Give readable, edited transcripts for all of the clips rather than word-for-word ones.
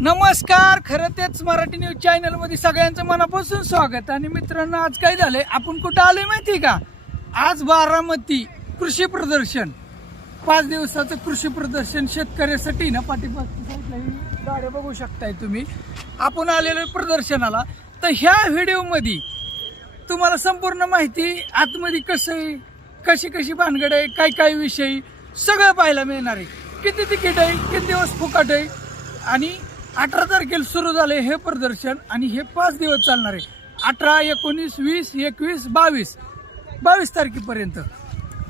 नमस्कार, खरं तेच मराठी न्यूज चॅनल मध्ये सगळ्यांचं मनापासून स्वागत. आणि मित्रांनो, आज काय झालंय, आपण कुठं आलोय माहिती का? आज बारामती कृषी प्रदर्शन, 5 दिवसाचं कृषी प्रदर्शन शेतकऱ्यासाठी ना. पाठीमागच्या साईडला ही गाड्या बघू शकताय तुम्ही. आपण आलेलो प्रदर्शनाला. तर ह्या व्हिडिओ मध्ये तुम्हाला संपूर्ण माहिती, आतमध्ये कसं आहे, कशी कशी भानगड आहे, काय काय विषयी सगळं पाहायला मिळणार आहे. किती तिकीट आहे, किती दिवस फुकट आहे, आणि 18 तारखेला सुरू झाले हे प्रदर्शन. आणि हे 5 दिवस चालणार आहे. 18, 19, 20, 21, 22 तारखेपर्यंत.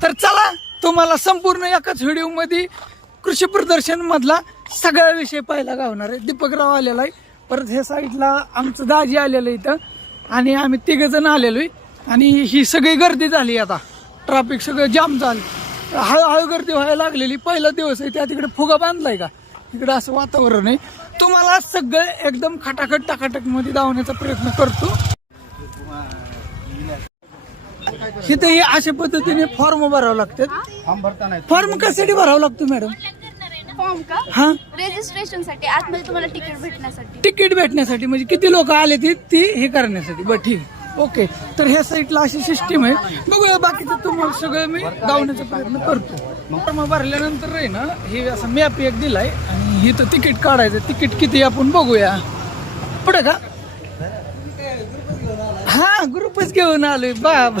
तर चला, तुम्हाला संपूर्ण एकाच व्हिडिओ मध्ये कृषी प्रदर्शन मधला सगळा विषय पाहायला गावणार आहे. दीपकराव आलेला आहे, परत हे साईडला आमचं दाजी आलेलं इथं, आणि आम्ही 3 जण आलेलो आहे. आणि ही सगळी गर्दी झाली, आता ट्रॅफिक सगळं जाम झालं, हळूहळू गर्दी व्हायला लागलेली. पहिला दिवस आहे, त्या तिकडे फुगा बांधलाय का, इकडे असं वातावरण आहे. तुम्हाला सगळं एकदम खटाखट टाकाटक मध्ये धावण्याचा प्रयत्न करतो. इथे हे अशा पद्धतीने फॉर्म भरावं लागतात. फॉर्म कशासाठी भरावं लागतो मॅडम? फॉर्म का? हा, रेजिस्ट्रेशन साठी, आतमध्ये तुम्हाला तिकीट भेटण्यासाठी. तिकीट भेटण्यासाठी, म्हणजे किती लोक आले ती हे करण्यासाठी. बरं, ठीक, ओके. तर ह्या साईडला अशी सिस्टीम आहे. बघूया, बाकीचं तुम्हाला सगळं मी धावण्याचा प्रयत्न करतो. फॉर्म भरल्यानंतर आहे ना, हे असं मॅप एक दिलाय, आणि इथं तिकीट काढायचं. तिकीट किती आपण बघूया पुढे का. हा, ग्रुपच घेऊन आलोय बाब.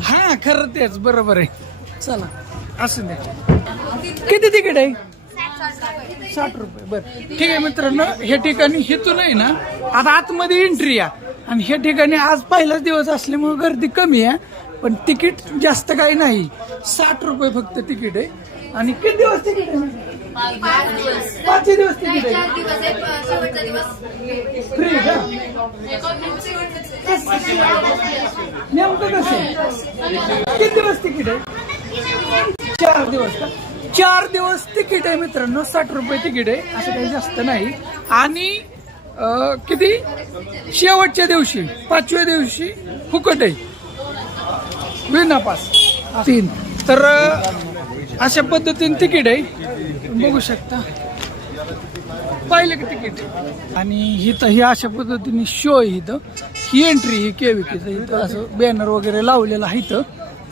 हा, खरं तेच, बरोबर आहे. चला, असं द्या. किती तिकीट आहे? 60 रुपये. बरं, ठीक आहे मित्रांनो. ह्या ठिकाणी हेतून आहे ना, आता आतमध्ये एंट्री आहे. आणि ह्या ठिकाणी आज पहिलाच दिवस असल्यामुळे गर्दी कमी आहे, पण तिकीट जास्त काही नाही. 60 रुपये फक्त तिकीट आहे. आणि किती दिवस तिकीट आहे? 5 दिवस तिकीट आहे. फ्री का? नेमकं कसं? किती दिवस तिकीट आहे? 4 दिवस का? 4 दिवस तिकीट आहे मित्रांनो. 60 रुपये तिकीट आहे, असं काही जास्त नाही. आणि किती, शेवटच्या दिवशी 5व्या दिवशी फुकट आहे, विनापास 3. तर अशा पद्धतीने तिकीट आहे, बघू शकता. पाहिलं का तिकीट? आणि इथं ही अशा पद्धतीने शो आहे. इथं ही एंट्री, ही केविकीचं इथं असं बॅनर वगैरे लावलेलं आहे. इथं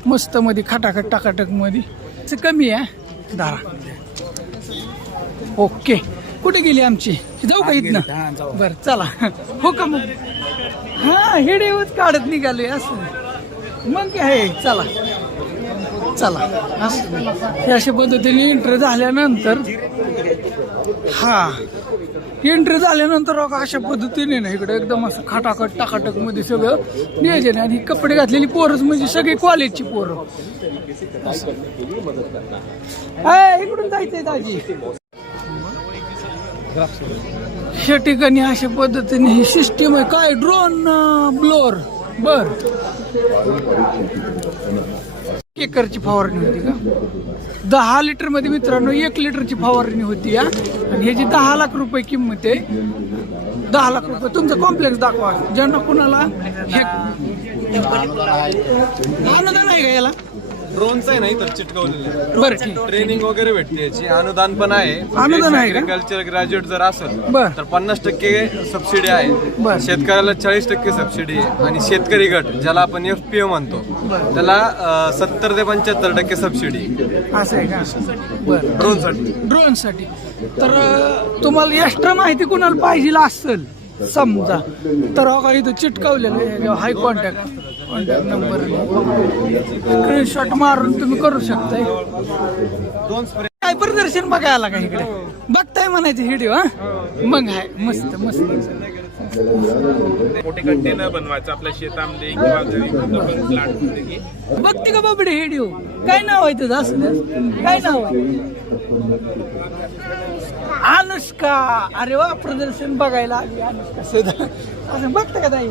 मस्त मध्ये खटाखट टाकाटक मध्ये कमी आहे. दारा, ओके. कुठे गेली आमची? जाऊ का इथनं? बरं, चला. हो का मग? हा, हे डेवच काढत निघालोय असं मग काय आहे. चला चला, असं हे अशा पद्धतीने एंट्री झाल्यानंतर, हा, एंट्री झाल्यानंतर अशा पद्धतीने ना इकडे एकदम असं खटाखट टाकाटक मध्ये सगळं नियोजन. आणि कपडे घातलेली पोरच म्हणजे सगळी कॉलेजची पोरं. इकडून जायचंय दाजी. ह्या ठिकाणी अशा पद्धतीने ही सिस्टीम आहे. काय, ड्रोन ब्लोअर. बर, एकरची फवारणी होती का? 10 लिटर मध्ये मित्रांनो 1 लिटरची फवारणी होती. आणि ह्याची 10 लाख रुपये किंमत आहे. 10 लाख रुपये. तुमचं कॉम्प्लेक्स दाखवा, ज्यांना कुणाला हे अनुदान आहे का याला? ड्रोनचं आहे नाही तर चिटकवलेलं. बरं, ठीक. ट्रेनिंग वगैरे भेटते याची, अनुदान पण आहे. अनुदान आहे का? ऍग्रिकल्चर ग्रॅज्युएट जर असेल बर, तर 50% सबसिडी आहे. बर. शेतकऱ्याला 40% सबसिडी आहे. आणि शेतकरी गट, ज्याला आपण FPO म्हणतो, त्याला 70 ते 75% सबसिडी असं आहे का? बरं, ड्रोन साठी. तर तुम्हाला एक्स्ट्रा माहिती कुणाला पाहिजे असेल समजा, तर इथं चिटकावलेलं आहे. हाय कॉन्टॅक्ट नंबर, स्क्रीनशॉट मारून तुम्ही करू शकताय. काय प्रदर्शन बघायला का इकडे? बघताय म्हणायचं व्हिडिओ. हा, मग हाय, मस्त मस्त. मोठे कंटेनर बनवायचं आपल्या शेतामध्ये किंवा घरी प्लांटमध्ये. बघते का बाबडे व्हिडिओ? काय नाव आहे तुझं? असं काय नाव आहे? अनुष्का. अरे वा, प्रदर्शन बघायला आली अनुष्का सुद्धा. असं बघता का ताई?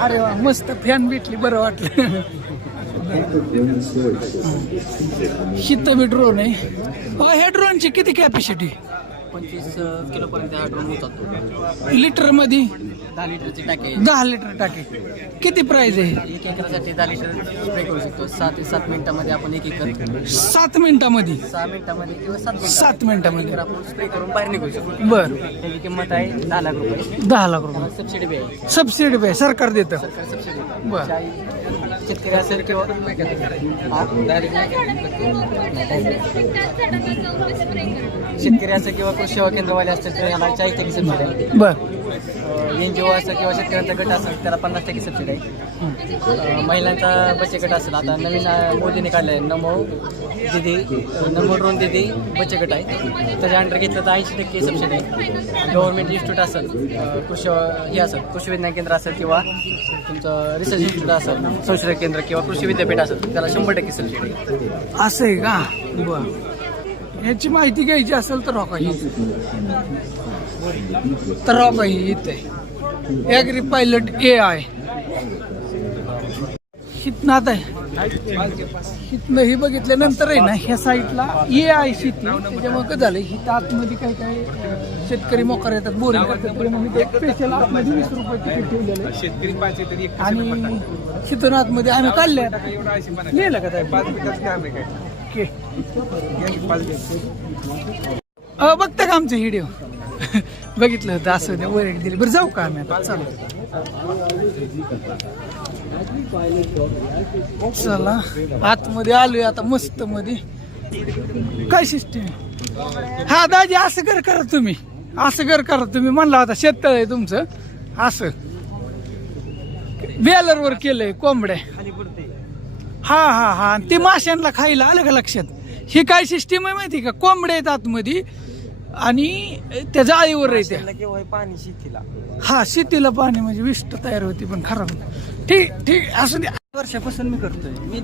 अरे वा, मस्त फॅन भेटली, बरं वाटलं. शीत बी ड्रोन आहे. हे ड्रोनची किती कॅपॅसिटी? 25 किलोपर्यंत हा ड्रोन उचलतो. लिटर मध्ये 10 लिटरची टाकी आहे. 10 लिटर टाके. किती प्राइस आहे? 1 एकरसाठी 10 लिटर स्प्रे करू शकतो. 6 ते 7 मिनिटामध्ये आपण 1 एकर 7 मिनिटामध्ये 6 मिनिटामध्ये किंवा 7 मिनिटामध्ये तर आपण स्प्रे करून बाहेर निघू शकतो. बर. त्याची किंमत आहे 10 लाख रुपये. 10 लाख रुपये सबसिडी बी आहे. सबसिडी पे सरकार देतं. सरकार सबसिडी बर. शेतकरी असेल किंवा शेतकरी असेल किंवा कृषी सेवा केंद्रवाले असतील तर याला 40% सबसिडी आहे. बर. NGO असेल किंवा शेतकऱ्यांचा गट असेल त्याला 50% सबसिडी आहे. महिलांचा बचत गट असेल आता नवीन मोदीने काढलाय नमो ड्रोन दिदी बचत गट आहे. त्याच्या अंडर घेतलं तर 80% सबसिडी आहे. गव्हर्नमेंट इन्स्टिट्यूट असेल कृषी हे असेल कृषी विज्ञान केंद्र असेल किंवा तुमचं रिसर्च इन्स्टिट्यूट असेल संशोधन केंद्र किंवा कृषी विद्यापीठ असेल त्याला 100% सबसिडी आहे. असं आहे का? बर. याची माहिती घ्यायची असेल तर रोका इथे ॲग्री पायलट AI हितनं आता हितनं ही बघितल्यानंतर आहे ना ह्या साईडला AI शेती त्याच्यामुळे कसं झालं हिथं आतमध्ये काही काही शेतकरी मोकार येतात बोरिंग करतात म्हणून एक स्पेशल आतमध्ये 20 रुपये तिकीट ठेवलेलं आहे. शेतकरी पाहिजे तरी आणि हिथून आतमध्ये आम्ही काढले लिहिलं का त्या 5 मिनिटाचं काम आहे काय ओके. 5 मिनिट बघता का आमचं व्हिडिओ? बघितलं होतं असं द्या वर दिली. बरं जाऊ का आम्ही आता? चला आतमध्ये आलोय आता मस्त मध्ये. काय सिस्टीम? हा दाजी असं कर करा तुम्ही म्हणला होता शेततळ आहे तुमचं असं बेलरवर केलंय कोंबड्या. हा ते माशांना खायला आलं का लक्षात? ही काय सिस्टीम आहे माहिती का? कोंबड्या आहेत आतमध्ये आणि त्या जाळीवर राहते. पाणी शेतीला हा शेतीला पाणी म्हणजे विष्ट तयार होती पण खराब. ठीक असं द्या. वर्षापासून मी करतोय. मी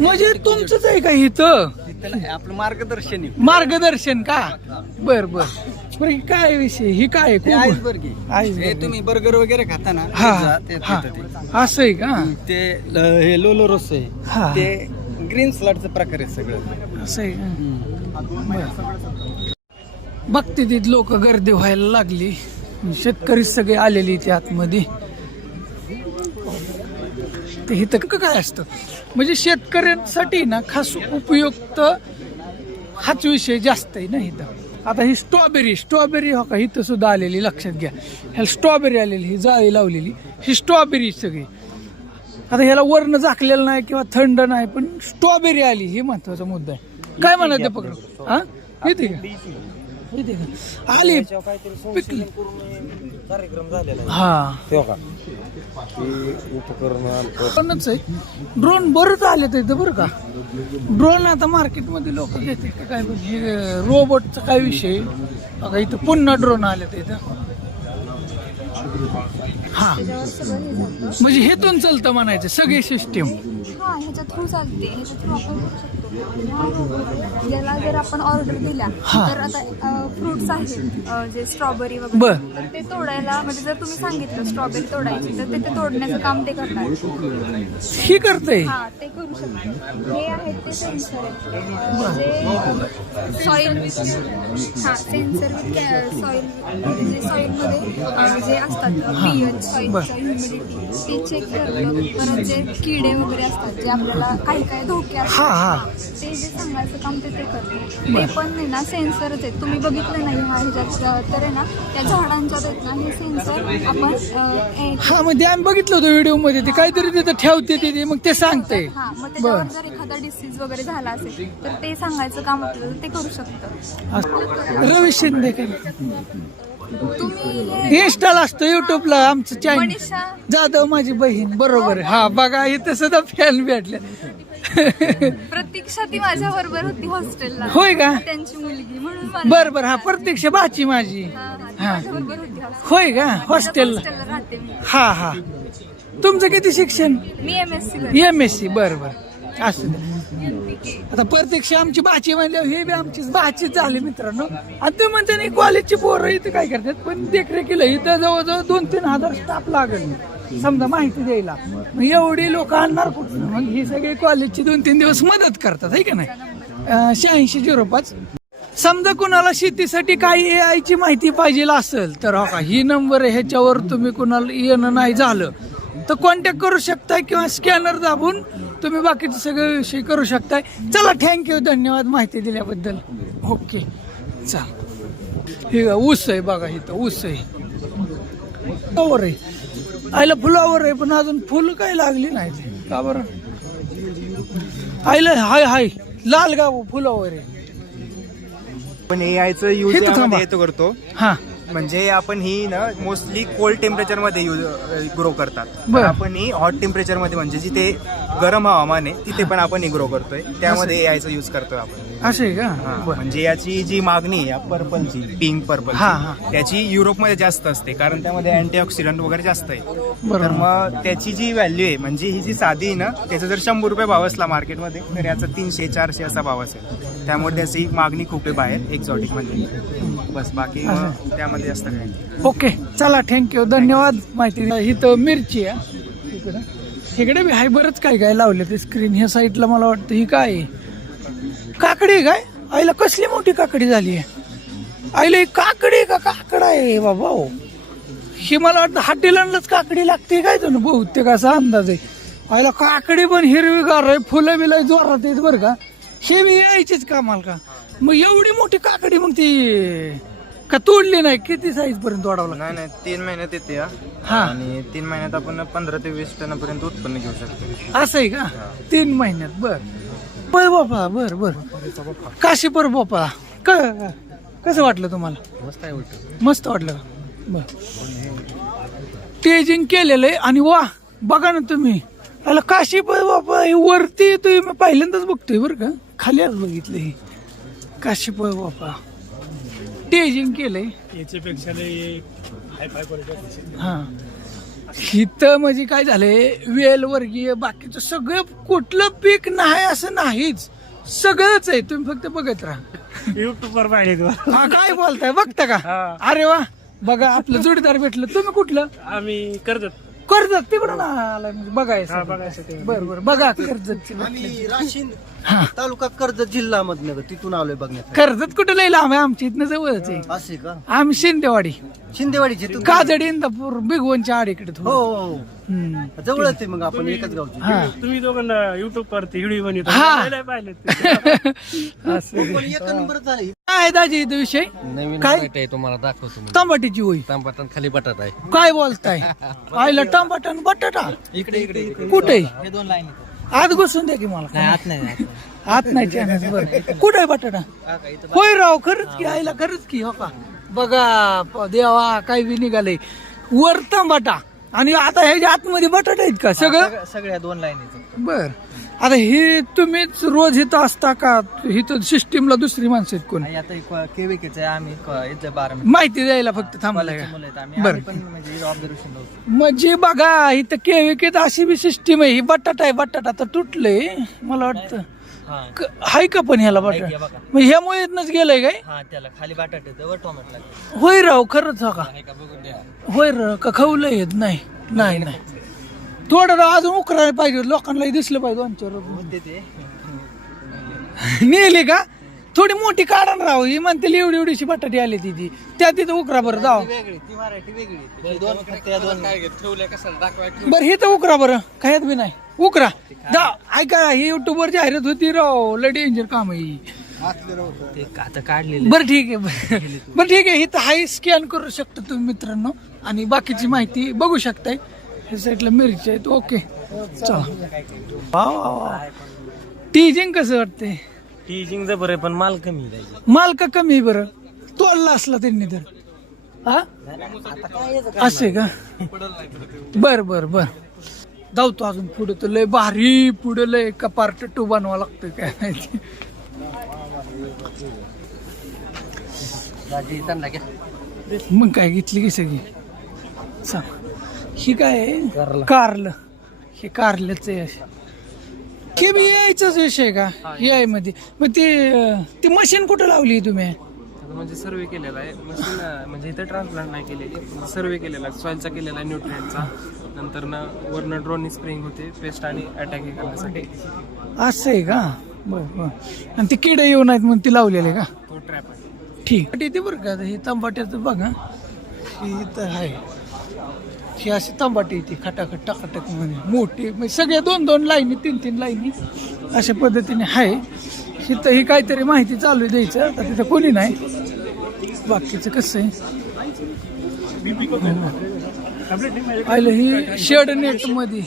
म्हणजे तुमचंच आहे का इथं आपलं मार्गदर्शन आहे. मार्गदर्शन का? बर बरं काय विषय ही काय हे तुम्ही बर्गर वगैरे खाता ना हा असं आहे का? ते हे लोलोरोस हा. आहे ते ग्रीन सलाडचा प्रकार आहे सगळं. असं आहे का? बरं. बघते तिथे लोक गर्दी व्हायला लागली. शेतकरी सगळे आलेले इथे आतमध्ये. ते इथं काय असतं म्हणजे शेतकऱ्यांसाठी ना खास उपयुक्त हाच विषय जास्त आहे ना इथं. आता ही स्ट्रॉबेरी हो का इथं सुद्धा आलेली लक्षात घ्या. ह्याला स्ट्रॉबेरी आलेली ही जाळी लावलेली ही स्ट्रॉबेरी सगळी. आता ह्याला वर्ण झाकलेलं नाही किंवा थंड नाही पण स्ट्रॉबेरी आली हे महत्वाचा मुद्दा आहे. काय म्हणत ते पकड हा येते का आली पिकली कार्यक्रम झालेला हा उपकरणच आहे. ड्रोन बरंच आले तर इथं बरं का. ड्रोन आता मार्केटमध्ये लोक घेते काय हे रोबोटचा काय विषय बघा इथं पुन्हा ड्रोन आले तर इथं. हा म्हणजे हेतून चालतं म्हणायचं सगळी सिस्टीम. हा ह्याच्या थ्रू चालते. ह्याच्या थ्रू आपण करू शकतो. याला जर आपण ऑर्डर दिल्या तर आता फ्रुट्स आहेत जे स्ट्रॉबेरी वगैरे तर ते तोडायला म्हणजे जर तुम्ही सांगितलं स्ट्रॉबेरी तोडायची तर ते तोडण्याचं काम ते करणार. ही करते हा ते करू शकतो. हे आहेत ते सेन्सर आहेत जे सॉइल हा सेन्सर विथ सॉइल म्हणजे सॉइलमध्ये जे असतात pH सॉइलचं ह्युमिडिटी ते चेक करणं. परत जे किडे वगैरे असतात जे आपल्याला काही धोके असतात ते जे सांगायचं काम ते करतात. ते पण नाही ना सेन्सरच आहेत. तुम्ही बघितलं नाही हा ह्याच्यात तर आहे ना त्या झाडांच्यात आहेत ना हे सेन्सर आपण हा म्हणजे आम्ही बघितलं होतं व्हिडिओ मध्ये ते काहीतरी तिथं ठेवते ते मग ते सांगते. हा मग त्याच्यावर जर एखादा डिसीज वगैरे झाला असेल तर ते सांगायचं काम आपल्याला ते करू शकतं. रवी शिंदे तुम्ही इंस्टाला असतो युट्यूबला आमचं चॅनल मनीषा जाधव माझी बहीण बरोबर आहे. हा बघा इथं सुद्धा फॅन भेटले. प्रतीक्षा ती माझ्या बरोबर होती हॉस्टेलला. होय का? त्यांची मुलगी म्हणून बर हा प्रत्यक्ष बाची माझी माझ्याबरोबर होती हॉस्टेलला. होय का हॉस्टेलला. राहते मी. हा तुमचं किती शिक्षण? मी MSc बर असं द्या. आता प्रत्यक्ष आमची बाची म्हणल्यावर हे बी आमची बाचीच झाली मित्रांनो. आणि ते म्हणते कॉलेजची पोरं इथं काय करतात पण देखरेखीला इथं जवळजवळ 2-3 हजार स्टाफ लागेल समजा माहिती द्यायला. मग एवढी लोक आणणार कुठं? मग ही सगळी कॉलेजची 2-3 दिवस मदत करतात आहे का नाही. 8605 समजा कुणाला शेतीसाठी काही AI ची माहिती पाहिजे असेल तर हो का ही नंबर आहे, ह्याच्यावर तुम्ही कुणाला येणं नाही झालं तर कॉन्टॅक्ट करू शकताय किंवा स्कॅनर दाबून तुम्ही बाकीचे सगळे विषय करू शकताय. चला थँक्यू, धन्यवाद माहिती दिल्याबद्दल. ओके चल. हे ऊस आहे बघा, इथं ऊस आहे, फ्लावर आहे, आईला फुलावर आहे पण अजून फुल काही लागली नाही का बरं. आईला हाय हाय लाल गाव फुलावर आहे. पण एआयचं यूज हे तर थांबा. येतो करतो हा म्हणजे आपण ही ना मोस्टली कोल्ड टेम्परेचर मध्ये ग्रो करतात. बरं. पण आपण ही हॉट टेम्परेचर मध्ये म्हणजे जिथे गरम हवामान आहे तिथे पण आपण ग्रो करतोय, त्यामध्ये एआयचा यूज करतोय आपण. असं आहे का. हा, बरं. म्हणजे याची जी मागणी आहे पर्पलची, पिंक पर्पल, हा, हा. त्याची युरोपमध्ये जास्त असते कारण त्यामध्ये अँटीऑक्सिडंट वगैरे जास्त आहे. बरोबर. तर मग त्याची जी व्हॅल्यू आहे म्हणजे ही जी साधी आहे ना त्याचा जर 100 रुपये भाव असला मार्केटमध्ये तर याचा 300-400 असा भाव असेल. त्यामुळे त्याची मागणी खूप आहे बाहेर एक्झॉटिक मध्ये. बस बाकी मग त्यामध्ये असतं काय. ओके चला थँक्यू, धन्यवाद माहिती दिली. इथं मिरची आहे, इकडे बी हाय बरंच काय काय लावलं ते स्क्रीन. ह्या साईडला मला वाटतं ही काय आहे? काकडी आहे काय? आईला कसली मोठी काकडी झाली आहे. आईला ही काकडी आहे का काकडा आहे बाबा हो. ही मला वाटतं हॉटेलांनाच काकडी लागते काय तुम्ही बहुतेक असा अंदाज आहे. आईला काकडी पण हिरवीगार आहे, फुलं बिलं जोरात आहेत बरं का. हे बी यायचीच कामाला का. मग एवढी मोठी काकडी मग ती का तोडली नाही? किती साईज पर्यंत तोडावं लागतं? नाही 3 महिन्यात येते हा. आणि 3 महिन्यात आपण 15 ते 20 टनापर्यंत उत्पन्न घेऊ शकतो. असं आहे का. 3 महिन्यात. बर बर बापा, बर बर. काशीपर बापा कसं वाटलं तुम्हाला? मस्त वाटलं का. बर टेजिंग केलेलं आहे आणि वा बघा ना तुम्ही. त्याला काशीपर बापा वरती तुम्ही मी पहिल्यांदाच बघतोय बरं का, खाली आज बघितलं हे काशीपर बापा टेजिंग केलंय. याच्यापेक्षा हाय फाय क्वालिटी. हा इथं म्हणजे काय झालंय, वेल वर्गीय बाकीचं सगळं कुठलं पीक नाही असं नाहीच, सगळंच आहे. तुम्ही फक्त बघत राहा. युट्यूब वर पाहिजे हा काय बोलताय बघता का. अरे वा बघा आपलं जोडीदार भेटलं. तुम्ही कुठलं? आम्ही कर्जत. कर्जत तिकडं ना आलाय म्हणजे बघायचं. बघायचं. बरं बरं बघा कर्जत. राशीन हा तालुका कर्जत जिल्हा मधनं तिथून आलोय बघण्यात. कर्जत कुठं लई लांब आहे, आमच्या इथनं जवळच आहे. असे का? आम्ही शिंदेवाडी, शिंदेवाडीचे तुम्ही? काजड इंदापूर बिगवनच्या आडीकडे हो थोडं. हो. हम्म. जवळच आहे मग आपण एकच गावचे. हा तुम्ही दोघांना युट्यूब वरती व्हिडिओ बनवतो. हा. नाही पाहिले. असं पण एक नंबर झाली. काय दाजी इथं विषय नवीन काय? आहे तुम्हाला दाखवतो मी. टमाट्याची होई. तांबट खाली बटाटा आहे. काय बोलताय? आईला टमाटा आणि बटाटा इकडे कुठे? हे 2 लाईन आत घुसून द्या की मला. आत नाही. आत नाही channel. बरं कुठे आहे बटाटा? होय राव खरंच की, आईला खरंच की. हो का बघा देवा काय बी निघाले वर टमाटा आणि आता ह्याच्या आतमध्ये बटाटा आहेत का सगळं? सगळ्या 2 लाईन. बर आता हे तुम्हीच रोज इथं असता का? इथं सिस्टीमला दुसरी माणसं आहेत कोण? आता केविकेच आहे. आम्ही इथं 12 माहिती द्यायला फक्त थांबलाय का? मुलं आहेत आम्ही. बरं. आम्ही पण म्हणजे ऑब्झर्वेशन लावतो. म्हणजे बघा इथं केविकेत अशी बी सिस्टीम आहे. ही बटाटा आहे, बटाटा तर तुटलंय मला वाटतं. हा हाय का पण ह्याला आहे की बटाटा? बघा. मग ह्यामुळे इथनच गेलंय काय? हा त्याला खाली बटाटे वर टोमॅटो लागते. होय राव खरंच हो का. आहे का बघून द्या. होय र का खाऊलंय येत नाही. नाही नाही थोडं राव अजून उकरायला पाहिजे, लोकांनाही दिसलं पाहिजे. 2-4 होते ते नेले का थोडी मोठी काढा ना राव. ही म्हणते एवढी एवढीशी बटाटी आली तिची त्या तिथं उकरा बरं जाऊ. वेगळी ती मराठी वेगळी. हे 2 त्या 2 ठेवलंय कसं दाखवाय. बरं हे तर उकरा बरं कायच बी नाही उकरा जा. ऐका ही युट्यूबवर जाहिरात होती राव, लय डेंजर काम आहे ही. ते आता काढलेलं. बरं ठीक आहे बरं ठीक आहे. इथं हाय स्कॅन करू शकता तुम्ही मित्रांनो आणि बाकीची माहिती बघू शकताय. हे साईडला मिरची आहेत. ओके चला. वा वा वा. टीजिंग कसं वाटतंय? टीचिंग जबर आहे पण माल कमी आहे. माल का कमी आहे बरं? तोडला असला त्यांनी तर. हा असे का. बर बर बर धावतो अजून पुढे तर लय भारी पुढे लय का पार्ट 2 बनवा लागतोय काय माहिती. मग काय घेतली की सगळी सांग. ही काय आहे? कारलं. हे कारल्याच आहे. हे बी यायचाच विषय का याय मध्ये? मग ते मशीन कुठं लावली तुम्ही? म्हणजे सर्वे केलेला आहे मशीन. म्हणजे इथं ट्रान्सप्लांट नाही केलेली, सर्वे केलेला आहे सॉइलचा केलेला आहे, न्यूट्रिएंटचा. नंतर ना वरनं ड्रोन स्प्रेइंग होते पेस्ट आणि अटॅक हे करण्यासाठी. असं आहे का. बर बर. आणि ते किडे येऊ नाहीत म्हणून ती लावलेले का? तो ट्रॅप आहे. ठीक येते बरं का हे तंबाट्याचं बघा ही तर आहे ही अशी तंबाटी येते खटाखट टाकाटक मध्ये मोठी म्हणजे सगळ्या 2-2 लाईनी 3-3 लाईनी अशा पद्धतीने आहे. इथं ही काहीतरी माहिती चालू आहे द्यायचं आता तिथं कोणी नाही. बाकीचं कसं आहे पाहिलं ही शेड नेट मध्ये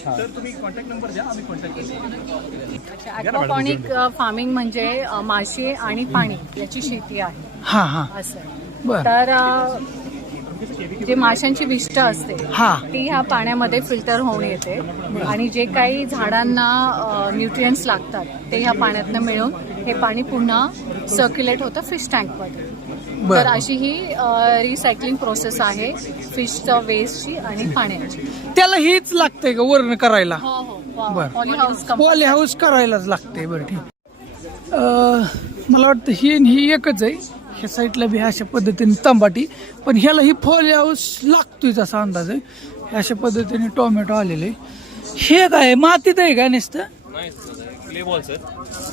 ॲक्वापॉनिक फार्मिंग म्हणजे मासे आणि पाणी याची शेती आहे हा हा असं. बर तर जे माशांची विष्ठ असते हा ती ह्या पाण्यामध्ये फिल्टर होऊन येते आणि जे काही झाडांना न्यूट्रिएंट्स लागतात ते ह्या पाण्यातनं मिळून हे पाणी पुन्हा सर्क्युलेट होतं फिश टँकमध्ये. तर बर अशी ही रिसायकलिंग प्रोसेस आहे फिशच्या वेस्टची आणि पाण्याची. त्याला हीच लागतंय का वर्ण करायला? बरं. पॉली हाऊस पॉली हाऊस करायलाच लागते. बरं ठीक. मला वाटतं ही एकच आहे ह्या साईडला बी अशा पद्धतीने तंबाटी पण ह्याला ही पॉली हाऊस लागतोय असा अंदाज आहे. अशा पद्धतीने टोमॅटो आलेले हे काय मातीत आहे का नुसतं क्ले बॉल्स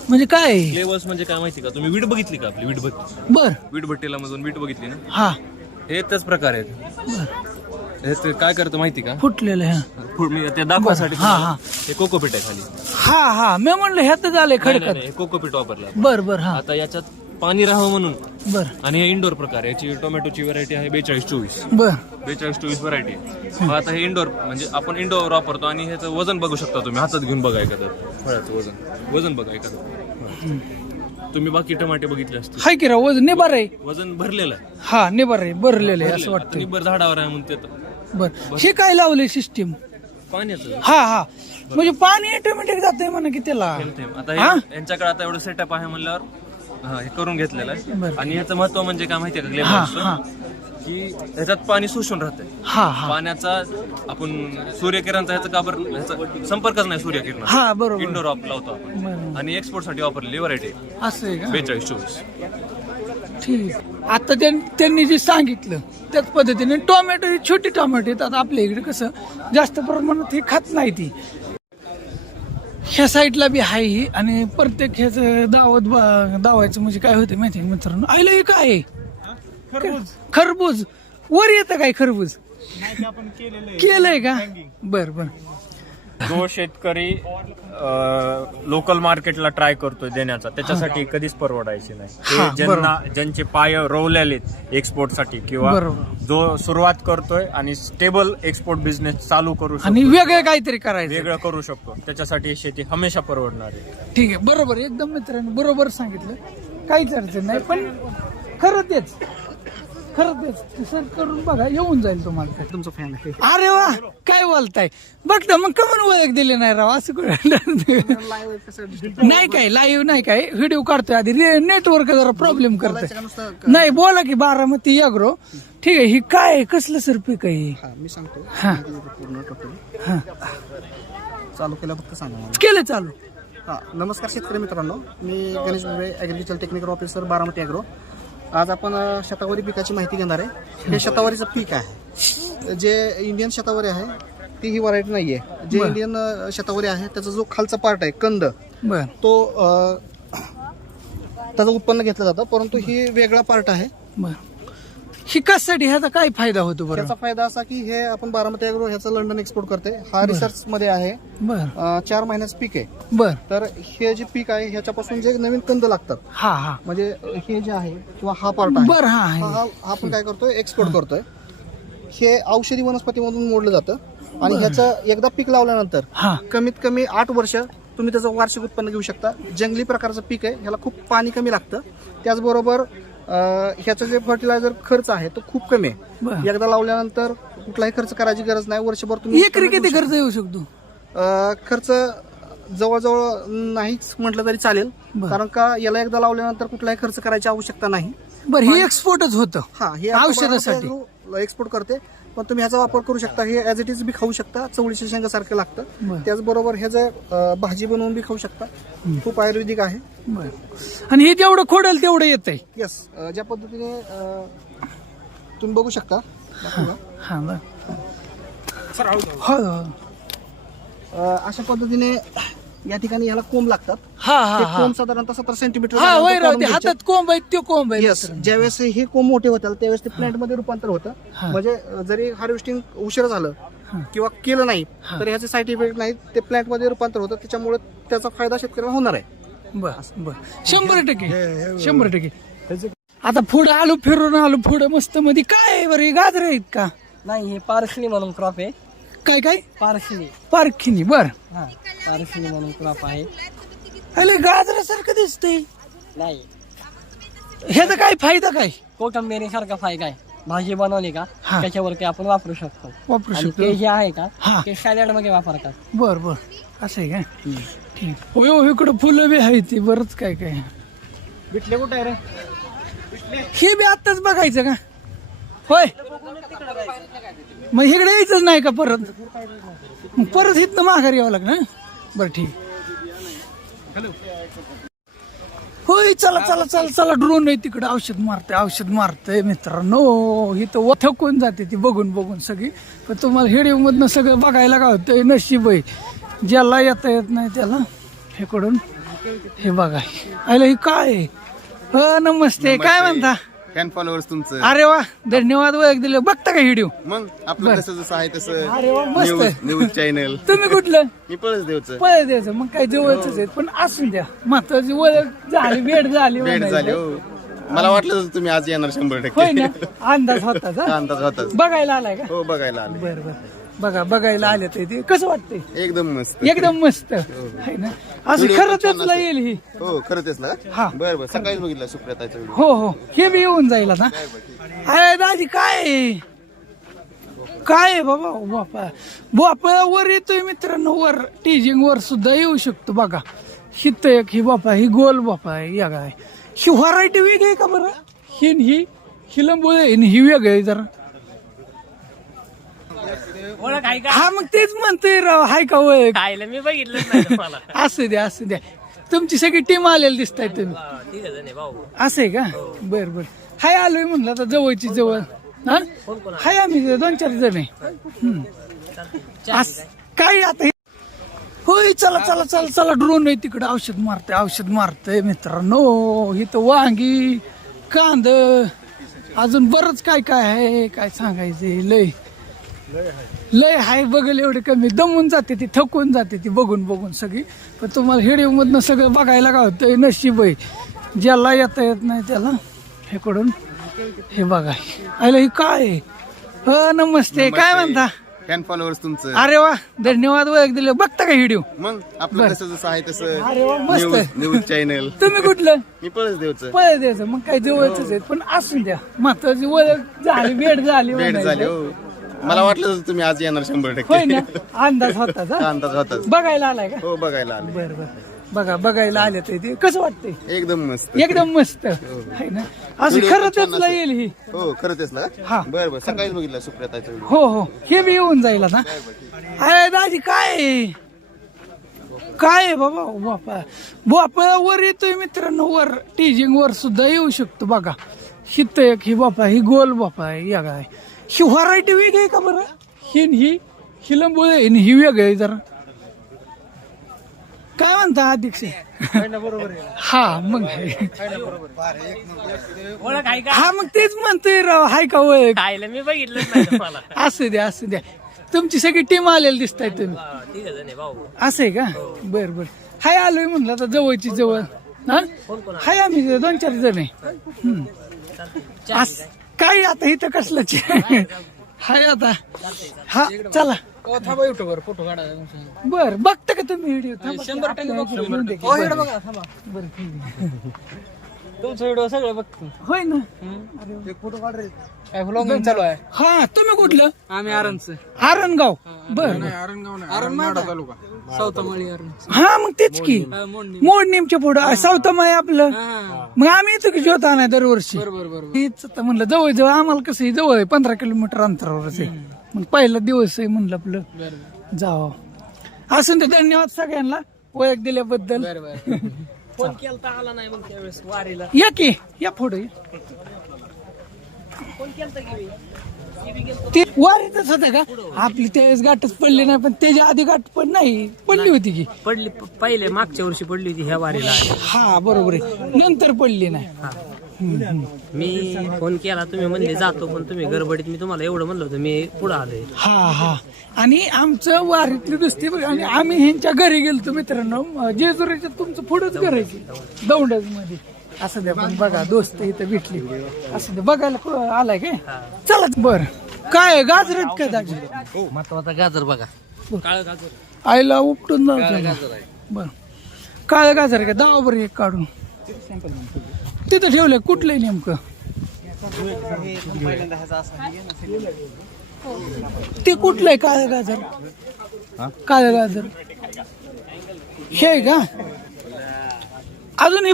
म्हणजे काय आहे? क्ले बॉल्स म्हणजे काय माहिती का तुम्ही वीट बघितली का आपली वीटभट्टी बर वीटभट्टीला मधून वीट बघितली ना हा हे त्याच प्रकार आहेत. हे ते काय करतं माहिती का फुटलेलं आहे मी ते दाखवासाठी हा, हा. हे कोकोपीट आहे खाली हा हा मी म्हणलं ह्यात झालंय खडकत. हे कोकोपीट वापरलं बर बर हा आता याच्यात पाणी राहावं म्हणून बर आणि हे इंडोर प्रकार याची टोमॅटोची व्हरायटी आहे 42-24 बर 42-24 व्हरायटी मग आता हे इंडोर म्हणजे आपण इंडोर वापरतो आणि ह्याचं वजन बघू शकता तुम्ही हातात घेऊन बघा एखादं फळाचं वजन बघा एखादं तुम्ही बाकी टमाटे बघितले असतील हाय की राव वजन निबार आहे. वजन भरलेलं आहे हा निबार आहे भरलेलं आहे असं वाटतं. निब्बर झाडावर आहे म्हणून ते बर हे काय लावलंय सिस्टीम? पाण्याचं हा हा म्हणजे पाणी ऑटोमॅटिक जातंय म्हणा की त्याला आता हा? यांच्याकडे आता एवढं सेटअप आहे म्हणल्यावर हे करून घेतलेलं आहे बरं. आणि याचं महत्व म्हणजे काय माहितीये का हा ग्लेबल्सचं हा की ह्याच्यात पाणी शोषून राहतंय हा हा पाण्याचा आपण सूर्यकिरणचा ह्याचा का बरं ह्याचा संपर्कच नाही सूर्यकिरण हा बरोबर इंडोर लावतो आपण बरोबर. आणि एक्सपोर्ट साठी वापरलेली व्हरायटी असं आहे का? 42-24 ठीक. आता त्यांनी जे सांगितलं त्याच पद्धतीने टोमॅटो ही छोटी टोमॅटो आहेत. आता आपल्या इकडे कसं जास्त प्रमाणात हे खात नाही ती ह्या साईडला बी आहे ही आणि प्रत्येक ह्याचं दावायचं म्हणजे काय होतं माहिती आहे मित्रांनो आईला हे काय आहे? खरबूज वर येतं काय खरबूज केलंय का? बर बर जो शेतकरी लोकल मार्केटला ट्राय करतोय देण्याचा त्याच्यासाठी कधीच परवडायचे नाही. हा, ते ज्यांचे पाय रोवलेले एक्सपोर्टसाठी किंवा बरोबर. जो सुरुवात करतोय आणि स्टेबल एक्सपोर्ट बिझनेस चालू करू आणि शकतो वेगळं काहीतरी करायचं वेगळं करू शकतो त्याच्यासाठी शेती हमेशा परवडणार आहे. ठीक आहे बरोबर एकदम मित्रांनो बरोबर सांगितलं काहीच अडचण नाही पण खरं तेच सर्च करून बघा येऊन जाईल तुम्हाला. तुमचं फॅन आहे. अरे वा काय बोलताय बघता मग कमन ओळख दिली नाही राव असं नाही काय लाईव्ह नाही काय व्हिडिओ काढतोय आधी नेटवर्क जरा प्रॉब्लेम करतोय नाही बोला की बारामती याग्रो ठीक आहे ही काय कसलं सर पीक आहे? मी सांगतो हा पूर्ण टोटल हा चालू केलं फक्त सांगा मला. केलं चालू. हा नमस्कार शेतकरी मित्रांनो, मी Ganesh Bhuve agriculture technical officer Baramati agro. आज आपण शतावरी पिकाची माहिती घेणार आहे. हे शतावरीचं पीक आहे जे इंडियन शतावरी आहे ती ही व्हरायटी नाही आहे. जे इंडियन शतावरी आहे त्याचा जो खालचा पार्ट आहे कंद बर तो त्याचं उत्पन्न घेतलं जातं परंतु ही वेगळा पार्ट आहे. बर ही कशासाठी ह्याचा काय फायदा होतो बरं? त्याचा फायदा असा की हे आपण बारामती ॲग्रो ह्याचं लंडन एक्सपोर्ट करते. हा रिसर्च मध्ये आहे. बर 4 महिन्याचं पीक आहे. बर तर हे जे पीक आहे ह्याच्यापासून जे नवीन कंद लागतात हा हा म्हणजे हे जे आहे किंवा हा पार्ट आहे बर हा हा आपण काय करतोय एक्सपोर्ट करतोय. हे औषधी वनस्पतीमधून मोडलं जातं आणि ह्याचं एकदा पीक लावल्यानंतर हा कमीत कमी 8 वर्ष तुम्ही त्याचं वार्षिक उत्पन्न घेऊ शकता. जंगली प्रकारचं पीक आहे. ह्याला खूप पाणी कमी लागतं. त्याचबरोबर ह्याचं जे फर्टिलायझर खर्च आहे तो खूप कमी आहे. बर एकदा लावल्यानंतर कुठलाही खर्च करायची गरज नाही. वर्षभर तुम्ही एकरी किती खर्च येऊ शकतो? खर्च जवळजवळ नाहीच म्हटलं तरी चालेल कारण का याला एकदा लावल्यानंतर कुठलाही खर्च करायची आवश्यकता नाही. बर हे एक्सपोर्टच होतं हा हे औषधासाठी एक्सपोर्ट करते पण तुम्ही ह्याचा वापर करू शकता. हे ॲज इट इज बी खाऊ शकता. चवळीच्या शेंगासारखं लागतं. त्याचबरोबर ह्याचं भाजी बनवून बी खाऊ शकता. खूप आयुर्वेदिक आहे. बर आणि हे जेवढं खोडल तेवढं येतंय. येस ज्या पद्धतीने तुम्ही बघू शकता हा बर हो अशा पद्धतीने या ठिकाणी ह्याला कोंब लागतात. हा हा ते हा कोंब साधारणतः 17 सेंटीमीटर हा होय राव ते हातात कोंब आहे तो कोंब आहे येस. ज्यावेळेस हे कोंब मोठे होतात त्यावेळेस ते प्लांट मध्ये रूपांतर होतं. म्हणजे जरी हार्वेस्टिंग उशीर झालं किंवा केलं नाही तर ह्याचे साईड इफेक्ट नाही, ते प्लांट मध्ये रूपांतर होतं. त्याच्यामुळे त्याचा फायदा शेतकऱ्याला होणार आहे. बर बर 100%. आता पुढे आलो फिरून आलो पुढे मस्त मध्ये काय आहे बरं, हे गाजर आहेत का? नाही, हे पारसनी म्हणून क्रॉप आहे. काय काय पारसनी, पारखिनी. बर हा, पारसनी म्हणून क्रॉप आहे. अरे गाजरासारखं दिसतंय, नाही, ह्याचा काय फायदा काय? कोकंबेरी सारखा फायदा आहे. भाजी बनवली का हा. त्याच्यावरती आपण वापरू शकतो. वापरू आणि शकतो. ते जे आहे का हा. ते सॅलड मध्ये वापरतात. बर बर असं आहे काय? ठीक. हो इकडं फुलं बी आहे ती बरंच काय काय. भेटले कुठे आहे रे? हे बी आत्ताच बघायचं का? होय मग इकडे यायचंच नाही का परत? मग परत इथनं माघारी यावं लागणार. बरं ठीक. होय चला चला चला चला ड्रोन आहे तिकडे औषध मारतंय मित्रांनो. इथं थकून जाते ती बघून बघून सगळी. पण तुम्हाला हेडिओ मधनं सगळं बघायला का होतंय. नशीब आहे ज्याला येता येत नाही त्याला. हेकडून हे बघा आयला हे काय आहे? नमस्ते. काय म्हणता? फॅन फॉलोअर्स तुमचं. अरे वा धन्यवाद. ओळख दिलं. बघता का व्हिडिओ? मग आपलं कसं जसं आहे तसं अरे वा मस्त. News channel. तुम्ही कुठलं? मी पळस देवचं. पळ द्यायचं मग काय जवळच आहेत पण असून द्या. महत्वाची ओळख झाली भेट झाली भेट म्हणायचं. झाली. हो मला वाटलं होतं तुम्ही आज येणार 100%. होय ना अंदाज होताच. अंदाज होताच. बघायला आलाय का? हो बघायला आले. बरं बरं बघायला आले तर ते कसं वाटतंय? एकदम मस्त. एकदम मस्त आहे ना. असं खरं त्याचला येईल ही. हो खरं तेच ना. हा. बरं बरं सकाळीच बघितलं सुप्रियाताईचा व्हिडिओ. हो हो हे बी येऊन जाईल आता. अरे दादी काय आहे? काय आहे बाबा? बापा वर येतोय मित्रांनो. वर टीजिंग वर सुद्धा येऊ शकतो बघा. हित एक ही बापा ही गोल बापा आहे या काय. ही व्हरायटी वेगळी आहे का बरं? ही लंबू आहे आणि ही वेगळी आहे जरा. हा मग तेच म्हणतोय राव. हाय का ओळख? खायला मी बघितलंच नाही मला. असू द्या तुमची सगळी टीम आलेली दिसताय तुम्ही. असं आहे का? बर बर हाय आलोय म्हणलं आता जवळची जवळ. हा हाय आम्ही 2-4 जण आहे. काय आता होय चला चला चला चला ड्रोन आहे तिकडे औषध मारतंय मित्रांनो. इथं वांगी कांद अजून बरंच काय काय आहे. काय सांगायचं लय हाय. बघल एवढे कमी दमून जाते ती थकून जाते ती बघून बघून सगळी. पण तुम्हाला हेडिओ मधनं सगळं बघायला का होतंय. नशीब आहे ज्याला येता येत नाही त्याला. हेकडून हे बघा आयला हे काय आहे? नमस्ते. काय म्हणता? फॅन फॉलोअर्स तुमचं. अरे वा धन्यवाद. ओळख दिलं. बघता का व्हिडिओ? मग आपलं कसं जसं आहे तसं अरे वा मस्त. News channel. तुम्ही कुठलं? मी पळस देवचं. पळ द्यायचं मग काय जवळच आहेत पण असून द्या. महत्वाची ओळख झाली भेट झाली भेट झाली. म्हणायचं. हो मला वाटलं होतं तुम्ही आज येणार 100%. होय ना अंदाज होताच. अंदाज होताच. बघायला आलाय का? हो बघायला आले. बर बर बघायला आले तर ते कसं वाटतंय? एकदम मस्त. एकदम मस्त आहे ना. असं खरं त्याचला येईल ही. हो खरं तेच ना. हा. बरं बरं सकाळीच बघितलं सुप्रियाताईचा व्हिडिओ. हो हो हे बी येऊन जाईल आता. अरे दादी काय आहे? काय आहे बाबा? बापा वर येतोय मित्रांनो. वर टीजिंग वर सुद्धा येऊ शकतो बघा. हित एक ही बापा ही गोल बापा आहे या काय. ही व्हरायटी वेगळी आहे का बरं? ही लंबू आहे आणि ही वेगळी आहे जरा. काय म्हणता अध्यक्ष? हा मग हा मग तेच म्हणतोय राव. हाय का ओळख? खायला मी बघितलंच नाही मला. असू द्या तुमची सगळी टीम आलेली दिसताय तुम्ही. असं आहे का? बर बर हाय आलोय म्हणलं आता जवळची जवळ. हा हाय आम्ही 2-4 जण आहे. काय आता इथं कसलंच हाय आता. हा चला थांबा युट्यूबवर फोटो काढा. बर बघता का तुम्ही व्हिडिओ? 100% बघा. थांबा बरं ठीक आहे. तुमचं व्हिडिओ सगळं बघतो. होय ना. फोटो काढ रे. काय व्लॉगिंग चालू आहे. हा तुम्ही कुठलं? आम्ही आरणचं. आरणगाव. बर सौतमाळी आरण. हा मग तेच की मोड नेमच्या पुढं सावतामाय आपलं. मग आम्ही येतो की जोता नाही दरवर्षी. हेच आता म्हणलं जवळ जवळ आम्हाला कसं जवळ आहे 15 किलोमीटर अंतरावरच आहे. मग पहिला दिवस आहे म्हणलं आपलं जावं. असून ते धन्यवाद सगळ्यांना ओळख दिल्याबद्दल. फोन केला आला नाही मग त्यावेळेस वारीला. या की या पुढे ती वारीतच होतं का आपली त्यावेळेस गाठच पडली नाही, पण त्याच्या आधी गाठ पण नाही पडली होती की पडली पहिले मागच्या वर्षी पडली होती ह्या वारीला हा बरोबर आहे, नंतर पडली नाही. मी फोन केला, तुम्ही म्हणले जातो, पण तुम्ही गडबडीत मी तुम्हाला एवढं म्हणलं होतं, मी पुढे आलोय. हा आणि आमचं वारीतली दुसरी आणि आम्ही ह्यांच्या घरी गेलतो मित्रांनो, जेजुरीच्या तुमचं पुढंच घर आहे की दौंडज मध्ये. असं द्या पण बघा दोस्त इथं भेटली, असं द्या बघायला आलाय काय. चला बर काय गाजर काय दाजी महत्वाचा गाजर बघा, काळ गाजर आईला उपटून बर काळ गाजर काय दावा बरं एक काढून तिथं ठेवलंय. कुठलंय नेमकं ते कुठलंय काळ गाजर? काळ गाजर हे आहे का? अजून हे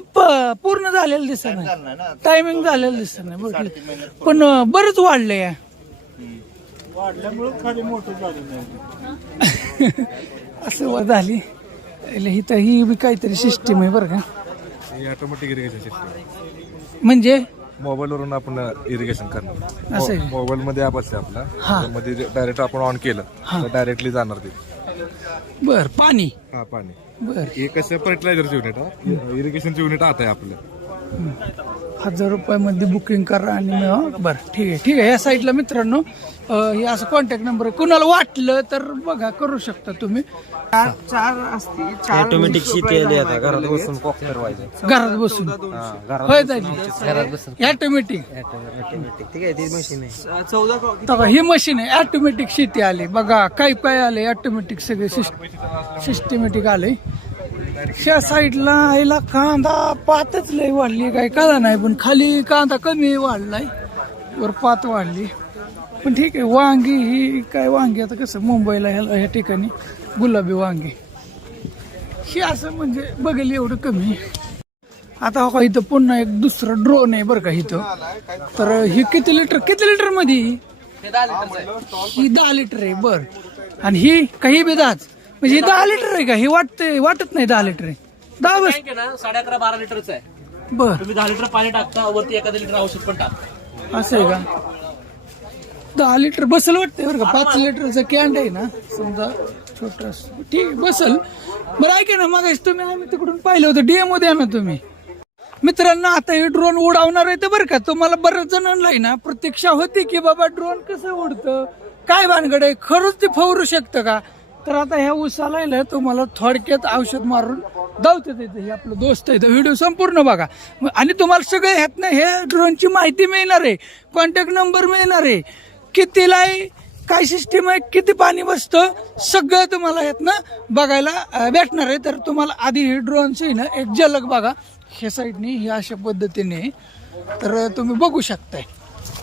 पूर्ण झालेलं दिसत नाही, टायमिंग झालेलं दिसत नाही बरं, पण बरंच वाढलंय असं वर झाली. इथं ही बी काहीतरी सिस्टीम आहे बरं का, ऑटोमॅटिक इरिगेशन सिस्टम म्हणजे मोबाईलवरून आपण इरिगेशन करणार. असं आहे. मोबाईल मध्ये ऍप असते आपला, हा. त्यामध्ये डायरेक्ट आपण ऑन केलं तर डायरेक्टली जाणार ते. बर पाणी हा पाणी. बर हे कसं फर्टिलायझरचं युनिट आहे, इरिगेशनचं युनिट आता आहे आपलं. 1000 रुपयामध्ये बुकिंग करा आणि बरं ठीक आहे. या साईडला मित्रांनो हे असं कॉन्टॅक्ट नंबर आहे, कुणाला वाटलं तर बघा करू शकता तुम्ही. चार असते ऑटोमॅटिक शेती आहे आता, घरात बसून कॉक फिरवायचं, घरात बसून होय घरात बसून ऑटोमॅटिक. ठीक आहे, ती मशीन आहे. ही मशीन आहे ऑटोमॅटिक शेती आली बघा, काय आले ऑटोमॅटिक सगळे सिस्टमॅटिक आले. ह्या साईडला आईला कांदा पातच लय वाढली, काय कळा नाही, पण खाली कांदा कमी वाढलाय, वर पात वाढली. पण ठीक आहे. वांगी ही काय वांगी आता कसं मुंबईला ह्या ठिकाणी गुलाबी वांगी ही असं म्हणजे बघेल एवढं कमी. आता हो का इथं पुन्हा एक दुसरं ड्रोन आहे बरं का इथं. तर ही किती लिटर मध्ये ही 10 लिटर आहे बर, आणि ही काही बी 10 म्हणजे 10 लिटर आहे का? ही वाटत नाही 10 लिटर आहे. 10 बस 11.5-12 लिटरचं आहे. बर तुम्ही 10 लिटर पाणी टाकता, वरती 1 लिटर औषध पण टाकता. असं आहे का? 10 लिटर बसल वाटतंय बरं का. 5 लिटरचं कॅन्ड आहे ना समजा छोटस, ठीक बसल. बरं ऐका ना, मग तुम्ही आम्ही तिकडून पाहिलं होतं डीएमओ द्या ना तुम्ही. मित्रांनो आता हे ड्रोन उडावणार आहे तर बरं का, तुम्हाला बऱ्याच जणांना ना प्रतीक्षा होती की बाबा ड्रोन कसं उडतं, काय भानगड आहे, खरंच ते फवरू शकतं का. तर आता ह्या उसाला तुम्हाला थोडक्यात औषध मारून धावतात येतं. हे आपलं दोस्त आहे, व्हिडिओ संपूर्ण बघा आणि तुम्हाला सगळं ह्यातनं हे ड्रोनची माहिती मिळणार आहे, कॉन्टॅक्ट नंबर मिळणार आहे, कितीला आहे, काय सिस्टीम आहे, किती पाणी बसतं, सगळं तुम्हाला ह्यातनं बघायला भेटणार आहे. तर तुम्हाला आधी हे ड्रोनची ना एक झलक बघा ह्या साईडनी, ही अशा पद्धतीने तर तुम्ही बघू शकताय.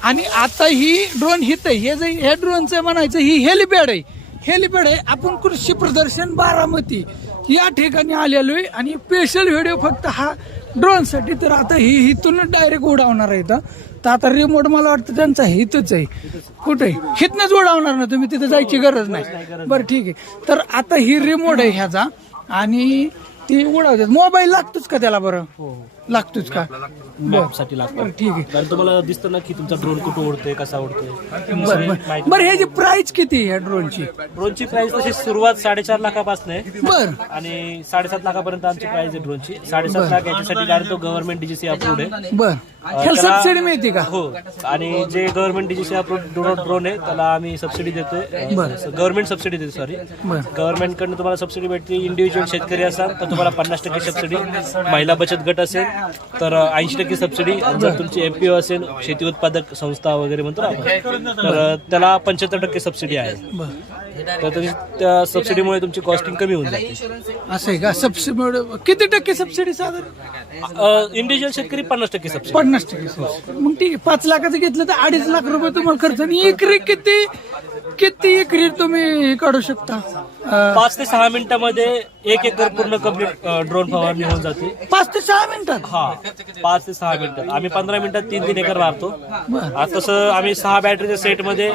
आणि आता ही ड्रोन हित आहे, हे जे ह्या ड्रोनचं म्हणायचं ही हेलिपॅड आहे. आपण कृषी प्रदर्शन बारामती या ठिकाणी आलेलो आहे आणि स्पेशल व्हिडिओ फक्त हा ड्रोन साठी. तर आता ही हिथूनच डायरेक्ट उडावणार आहे. तर आता रिमोट मला वाटतं त्यांचा हितच आहे, कुठे हितनच उडावणार ना तुम्ही, तिथे जायची गरज नाही. बरं ठीक आहे. तर आता ही रिमोट आहे ह्याचा आणि ती उडावतात. मोबाईल लागतोच का त्याला? बरं लागतोच का? साठी लागतं. ठीक आहे. कारण तुम्हाला दिसतं ना की तुमचा ड्रोन कुठं उडतोय, कसा उडतोय. बरं ह्याची प्राइस किती आहे ड्रोनची? ड्रोनची प्राइस तशी सुरुवात 4.5 लाखापासून आहे. बर आणि 7.5 लाखापर्यंत आमची प्राइस आहे ड्रोनची. 7.5 लाख याच्यासाठी डायरेक्ट तो गव्हर्नमेंट डीजीसी अप्रूव्ड आहे. बर ह्याला सबसिडी मिळते का? हो, आणि जे गव्हर्नमेंट डीजीसी अप्रूव्ड ड्रोन आहे त्याला आम्ही सबसिडी देतोय. गव्हर्नमेंट सबसिडी देते, सॉरी गव्हर्नमेंट कडनं तुम्हाला सबसिडी भेटते. इंडिव्हिज्युअल शेतकरी असाल तर तुम्हाला 50% सबसिडी, महिला बचत गट असेल तर 80% सबसिडी, जर तुमची एमपीओ असेल, शेती उत्पादक संस्था वगैरे म्हणतो ना आपण, तर त्याला 75% सबसिडी आहे. तर त्या सबसिडीमुळे तुमची कॉस्टिंग कमी होऊन जाते. असं आहे का? सबसिडी किती टक्के सबसिडी साधारण? इंडिव्हिज्युअल शेतकरी 50% सबसिडी. 50%. मग ठीक आहे. 5 लाखाचं घेतलं तर 2.5 लाख रुपये तुम्हाला खर्च. आणि एकरी किती एकरी तुम्ही काढू शकता? 5 ते 6 मिनिटांमध्ये 1 एकर पूर्ण कम्प्लीट ड्रोन फवारणी होऊन जाते. 5 ते 6 मिनिटात? हा, 5 ते 6 मिनिटात. आम्ही 15 मिनिटात 3 एकर मारतो. आता तसं आम्ही 6 बॅटरीच्या सेटमध्ये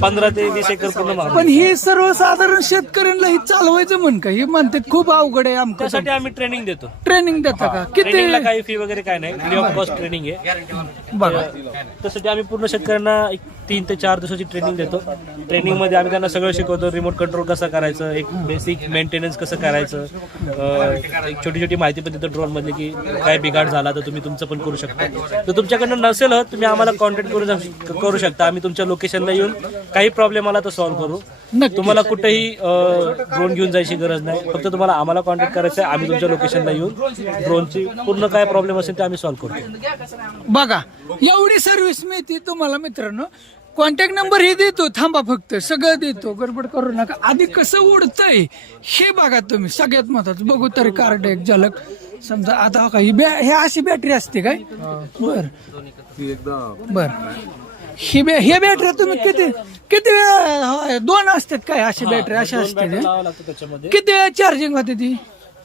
15 ते 20 एकर पूर्ण मारतो. पण हे सर्वसाधारण शेतकऱ्यांना हे चालवायचं म्हण का? हे म्हणते खूप अवघड आहे आमचं. त्यासाठी आम्ही ट्रेनिंग देतो. ट्रेनिंग देता का? किती? ट्रेनिंगला काही फी वगैरे काय नाही, फ्री ऑफ कॉस्ट ट्रेनिंग आहे. बघा. त्यासाठी आम्ही पूर्ण शेतकऱ्यांना 3 ते 4 दिवसाची ट्रेनिंग देतो. ट्रेनिंग मध्ये आम्ही त्यांना सगळं शिकवतो. रिमोट कंट्रोल कसं करायचं, एक बेसिक मेंटेनन्स कसं करायचं, एक छोटी छोटी माहिती पण देतो ड्रोन मधली की काय बिघाड झाला तर तुम्ही तुमचं पण करू शकता. तर तुमच्याकडनं नसेल तुम्ही आम्हाला कॉन्टॅक्ट करू शकता. आम्ही तुमच्या लोकेशनला येऊन काही प्रॉब्लेम आला तर सॉल्व्ह करू. तुम्हाला कुठेही ड्रोन घेऊन जायची गरज नाही. फक्त तुम्हाला आम्हाला कॉन्टॅक्ट करायचं आहे. आम्ही तुमच्या लोकेशनला येऊन ड्रोनची पूर्ण काय प्रॉब्लेम असेल ते आम्ही सॉल्व्ह करतो. बघा एवढी सर्व्हिस मिळते तुम्हाला मित्रांनो. कॉन्टॅक्ट नंबर हे देतो, थांबा फक्त सगळं देतो, गडबड करू नका. आधी कसं उडतंय हे बघा तुम्ही. सगळ्यात महत्वाचं बघू तरी कार्ड एक झलक. समजा आता ही हे अशी बॅटरी असते काय? बर बर. हे बॅटरी तुम्ही किती वेळ 2 असतात काय अशी बॅटरी? अशी असते त्याच्यामध्ये किती वेळ चार्जिंग होते ती?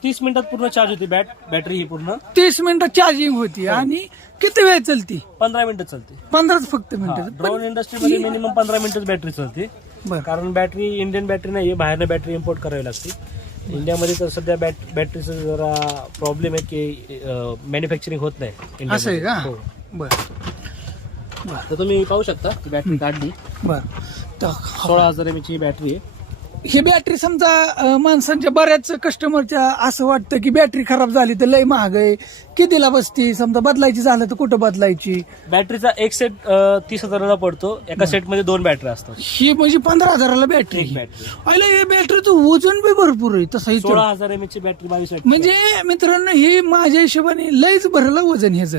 30 मिनिटात पूर्ण चार्ज होती बॅटरी ही पूर्ण. 30 मिनिटात चार्जिंग होती. आणि किती वेळ चालती? 15 मिनिटं चालते. 15 फक्त मिनिटं. ड्रोन इंडस्ट्रीमध्ये मिनिमम 15 मिनिटच बॅटरी चालते. कारण बॅटरी इंडियन बॅटरी नाही, बाहेरनं बॅटरी इम्पोर्ट करावी लागते. इंडियामध्ये तर सध्या बॅटरीचं जरा प्रॉब्लेम आहे की मॅन्युफॅक्चरिंग होत नाही. असं आहे का? बर. तर तुम्ही पाहू शकता की बॅटरी काढली. बर. 16,000 mAh ची बॅटरी आहे. ही बॅटरी समजा माणसांच्या बऱ्याच कस्टमरच्या असं वाटतं की बॅटरी खराब झाली तर लय महाग आहे, कितीला बसती? समजा बदलायची झालं तर कुठं बदलायची? बॅटरीचा एक सेट 30,000ला पडतो. एका सेटमध्ये 2 बॅटरी असतात. ही म्हणजे 15,000ला बॅटरी. अरे हे बॅटरीचं वजन बी भरपूर आहे तसं. 16,000 mAh ची बॅटरी 22 watt. म्हणजे मित्रांनो हे माझ्या हिशोबाने लयच भरलं वजन. ह्याचं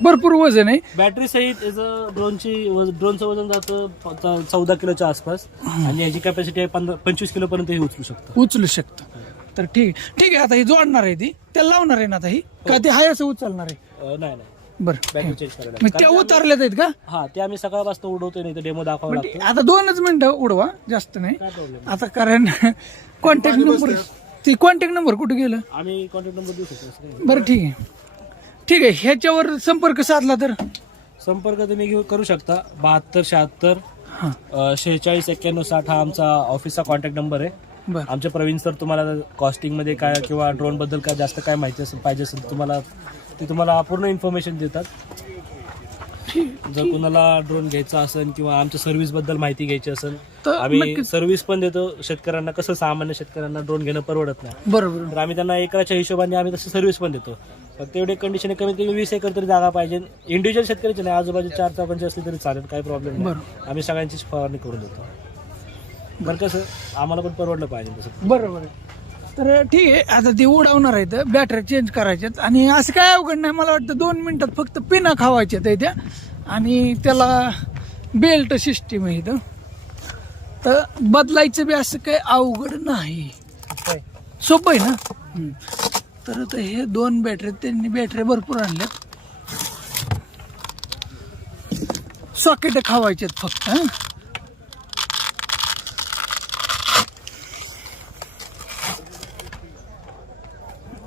भरपूर वजन आहे. बॅटरी सहित ड्रोनचं वजन जातं 14 किलोच्या आसपास आणि याची कॅपॅसिटी आहे 25 किलो पर्यंत हे उचलू शकतं. तर ठीक आहे. आता ही जोडणार आहे ती, त्याला लावणार आहे ना आता ही का ते हाय असं उचलणार आहे? नाही बरं. बॅटरी चेंज करायला. मग त्या उतरल्यात आहेत का? हा, ते आम्ही सकाळपासून उडवतोय, नाही तर डेमो दाखवावं लागतो. आता 2च मिनिटं उडवा, जास्त नाही आता. कारण कॉन्टॅक्ट नंबर कुठे गेलं? आम्ही कॉन्टॅक्ट नंबर देऊ शकतो. बरं ठीक आहे. ह्याच्यावर संपर्क साधला तर संपर्क तुम्ही करू शकता. 72 76 46 91 60 हा आमचा ऑफिसचा कॉन्टॅक्ट नंबर आहे. आमचे प्रवीण सर तुम्हाला कॉस्टिंग मध्ये काय किंवा ड्रोन बद्दल काय जास्त काय माहिती पाहिजे असेल तुम्हाला पूर्ण इन्फॉर्मेशन देतात. जर कुणाला ड्रोन घ्यायचा असेल किंवा आमच्या सर्व्हिस बद्दल माहिती घ्यायची असेल तर आम्ही सर्व्हिस पण देतो. शेतकऱ्यांना कसं सामान्य शेतकऱ्यांना ड्रोन घेणं परवडत नाही, बरोबर, तर आम्ही त्यांना एकराच्या हिशोबाने आम्ही तशी सर्व्हिस पण देतो. फक्त एवढे कंडिशन कमीत कमी 20 एकर तरी जागा पाहिजे. इंडिव्हिज्युअल शेतकऱ्याची नाही, आजूबाजू 4 चौकांची असली तरी चालेल, काही प्रॉब्लेम नाही. आम्ही सगळ्यांचीच फवारणी करून देतो. बरं कसं आम्हाला पण परवडलं पाहिजे तसं. बरोबर. तर ठीक आहे. आता ते उडवणार आहेत, बॅटरी चेंज करायच्यात आणि असं काय अवघड नाही. मला वाटतं 2 मिनिटात फक्त पिना खावायच्यात आहे त्या आणि त्याला बेल्ट सिस्टीम आहे इथं. तर बदलायचं बी असं काही अवघड नाही, सोपं आहे ना. तर आता हे 2 बॅटरी, त्यांनी बॅटरी भरपूर आणल्यात. सॉकेट खावायच्यात फक्त.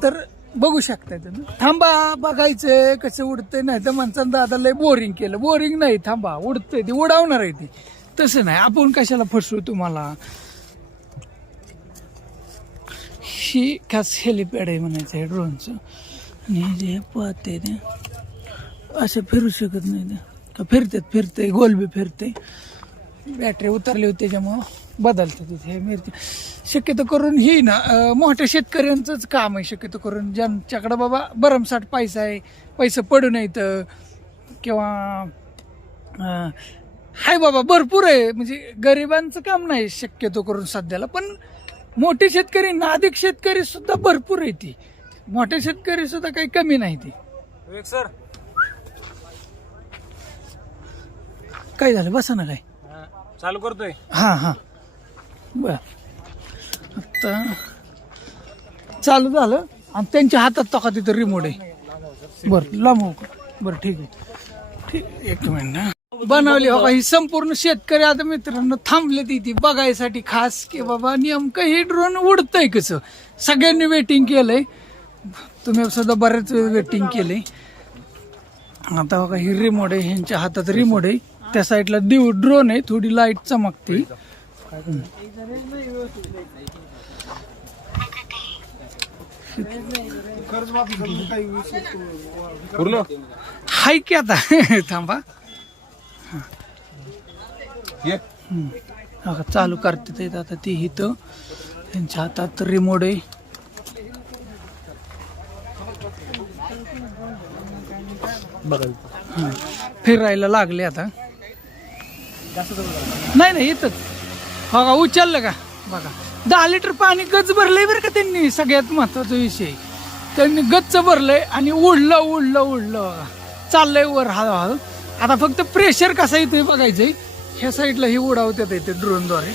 तर बघू शकताय तुम्ही. थांबा, बघायचं कसं उडतंय. नाही तर माणसानं दादा लय बोरिंग केलं. बोरिंग नाही, थांबा, उडतंय ती, उडावणार आहे ती. तसं नाही, आपण कशाला फसवू तुम्हाला. ही खास हेलिपॅड आहे म्हणायचं आहे ड्रोनचं. आणि जे पाहते ते असं फिरू शकत नाही, का फिरते गोल बी फिरते. बॅटरी उतरली होती त्याच्यामुळं बदलते तिथे मिरची. शक्यतो करून ही ना मोठ्या शेतकऱ्यांचंच काम आहे. शक्यतो करून ज्यांच्याकडं बाबा भरमसाठ पैसा आहे, पैसे पडू नयेत किंवा हाय बाबा भरपूर आहे, म्हणजे गरिबांचं काम नाही शक्यतो करून सध्याला. पण मोठे शेतकरी, नादिक शेतकरी सुद्धा भरपूर आहे. ती मोठे शेतकरी सुद्धा काही कमी नाही. ती सर काय झालं, बसा ना. काय चालू करतोय? हा बर. आता चालू झालं आणि त्यांच्या हातात तो का तिथं रिमोट आहे. बरं लांब. बरं ठीक आहे. एक मिनिट. बनवली हो का ही संपूर्ण शेतकरी आता मित्रांनो थांबले तिथे बघायसाठी खास की बाबा नेमकं हे ड्रोन उडतंय कसं. सगळ्यांनी वेटिंग केलंय, तुम्ही सुद्धा बऱ्याच वेळ वेटिंग केलंय. आता बघा ही रिमोट आहे, ह्यांच्या हातात रिमोट आहे. त्या साईडला ड्रोन आहे, थोडी लाईट चमकते. पूर्ण हाय की आता थांबा आता चालू करते आता ती इथं त्यांच्या हातात रिमोट आहे. फिरायला लागले आता. नाही इथंच बघा उचललं का बघा 10 लिटर पाणी गच भरलंय बरं का त्यांनी. सगळ्यात महत्वाचा विषय त्यांनी गच्च भरलंय आणि उडलं बघा चाललंय वर हळूहळू. आता फक्त प्रेशर कसा येतोय बघायचंय. ह्या साईडला ही उडावतात येते ड्रोनद्वारे.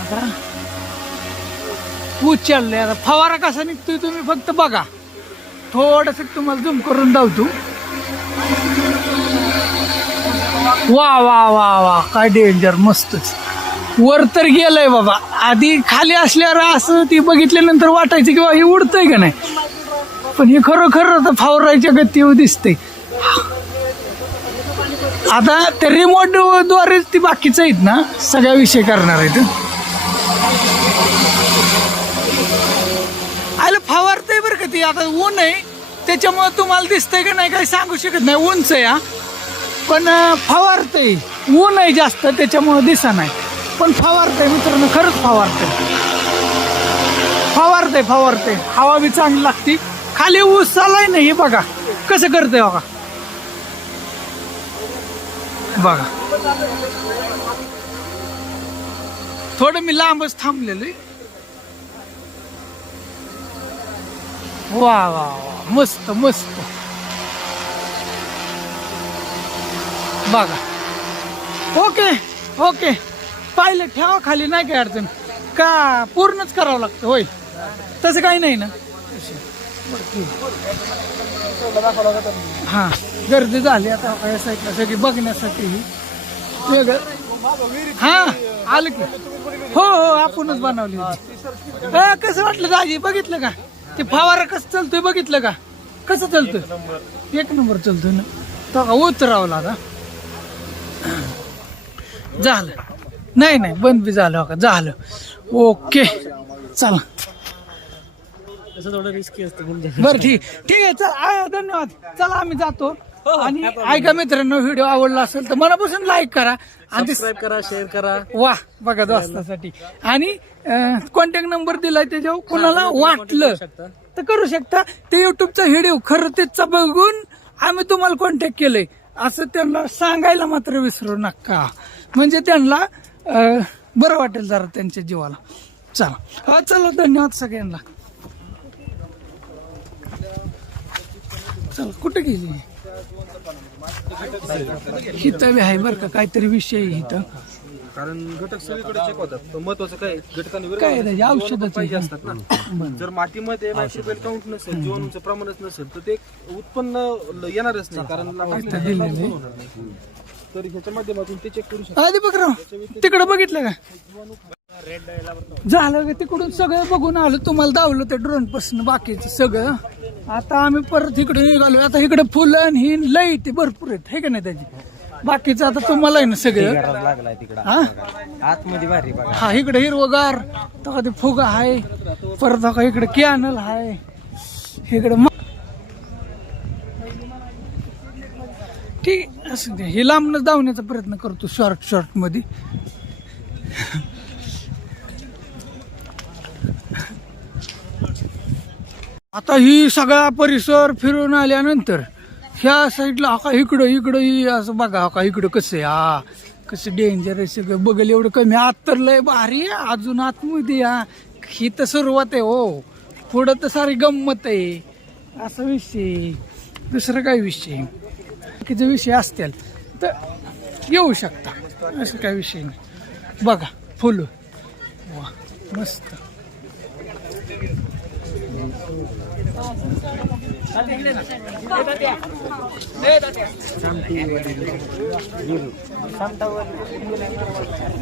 आता उचललंय आता फवारा कसा निघतोय तुम्ही फक्त बघा. थोडस तुम्हाला झूम करून दावतो. वा वा वा वा काय डेंजर मस्तच. वर तर गेलंय बाबा. आधी खाली असल्यावर असं ती बघितल्यानंतर वाटायचं की हे उडतंय का नाही, पण हे खरोखर आता फावरायच्या गतीवर दिसते. आता त्या रिमोट द्वारेच ती बाकीचं आहेत ना सगळ्या विषय करणार आहेत. आलं फवारतंय बरं का ती. आता ऊन आहे त्याच्यामुळे तुम्हाला दिसतंय का नाही काही सांगू शकत नाही. उंच आहे हा पण फवारतंय. ऊन आहे जास्त त्याच्यामुळे दिसा नाही पण फवारतंय मित्रांनो. खरंच फवारतंय. हवा बी चांगली लागती. खाली ऊस चालाय नाही हे बघा कसं करतंय बघा. थोडं मी लांबच थांबलेलो. वा वा वा मस्त बघा. ओके पाहिलं ठेवा खाली नाही काय अडचण का पूर्णच करावं लागतं होय तसं काही नाही ना. हा गर्दी झाली आता या साईडला सगळी बघण्यासाठी वेगळं. हा आलं की हो आपणच बनवली होती. कसं वाटलं दाजी बघितलं का ते फवारा कसं चालतोय बघितलं का कसं चालतोय. 1 नंबर चालतोय ना. तो उतरावला आता झालं नाही बंद बी झालं का झालं. ओके चला बरं ठीक आहे चला धन्यवाद. चला आम्ही जातो. आणि ऐका मित्रांनो व्हिडिओ आवडला असेल तर मनापासून लाईक करा आणि सबस्क्राईब करा शेअर करा. वा बघा दोस्तासाठी. आणि कॉन्टॅक्ट नंबर दिलाय त्याच्यावर कोणाला वाटलं तर करू शकता. ते युट्यूबचा व्हिडिओ खरं तेचा बघून आम्ही तुम्हाला कॉन्टॅक्ट केलंय असं त्यांना सांगायला मात्र विसरू नका. म्हणजे त्यांना बरं वाटेल जरा त्यांच्या जीवाला. चला धन्यवाद सगळ्यांना. चल कुठे गेली हिथं बी आहे बरं का काहीतरी विषय इथं. कारण घटक सगळीकडे चेक होतात. महत्वाचं काय घटकांनी काय औषधाचं पाहिजे असतात ना. जर मातीमध्ये नायट्रोजन काउंट नसेल जीवाणूचं प्रमाणच नसेल तर ते उत्पन्न येणारच नाही. कारण तर ह्याच्या माध्यमातून ते चेक करू शकतो. आधी बघ तिकडे बघितलं का झालं का तिकडून सगळं बघून आलो. तुम्हाला दावलं त्या ड्रोन पासून बाकीचं सगळं. आता आम्ही परत इकडे निघालो. आता इकडे फुलं ही लई ते भरपूर आहेत हे का नाही त्याची. बाकीचं आता तुम्हाला आहे ना सगळं आतमध्ये भारी बघा. हा इकडे हिरवगार तर ते फुगा आहे. परत इकडे कॅनल आहे. इकडे ठीक असं हे लांबनच धावण्याचा प्रयत्न करतो शॉर्ट मध्ये. आता ही सगळा परिसर फिरून आल्यानंतर ह्या साईडला हा इकडं असं बघा हा इकडं कसं आहे. हा कसं डेंजर आहे सगळं बघेल एवढं कमी. आत तर लय भारी आहे अजून आतमध्ये. ही तर सुरुवात आहे हो. पुढं तर सारी गंमत आहे. असा विषय दुसरं काय विषय बाकीचे विषय असतील तर येऊ शकता असं काय विषय नाही. बघा फुलं वा मस्त.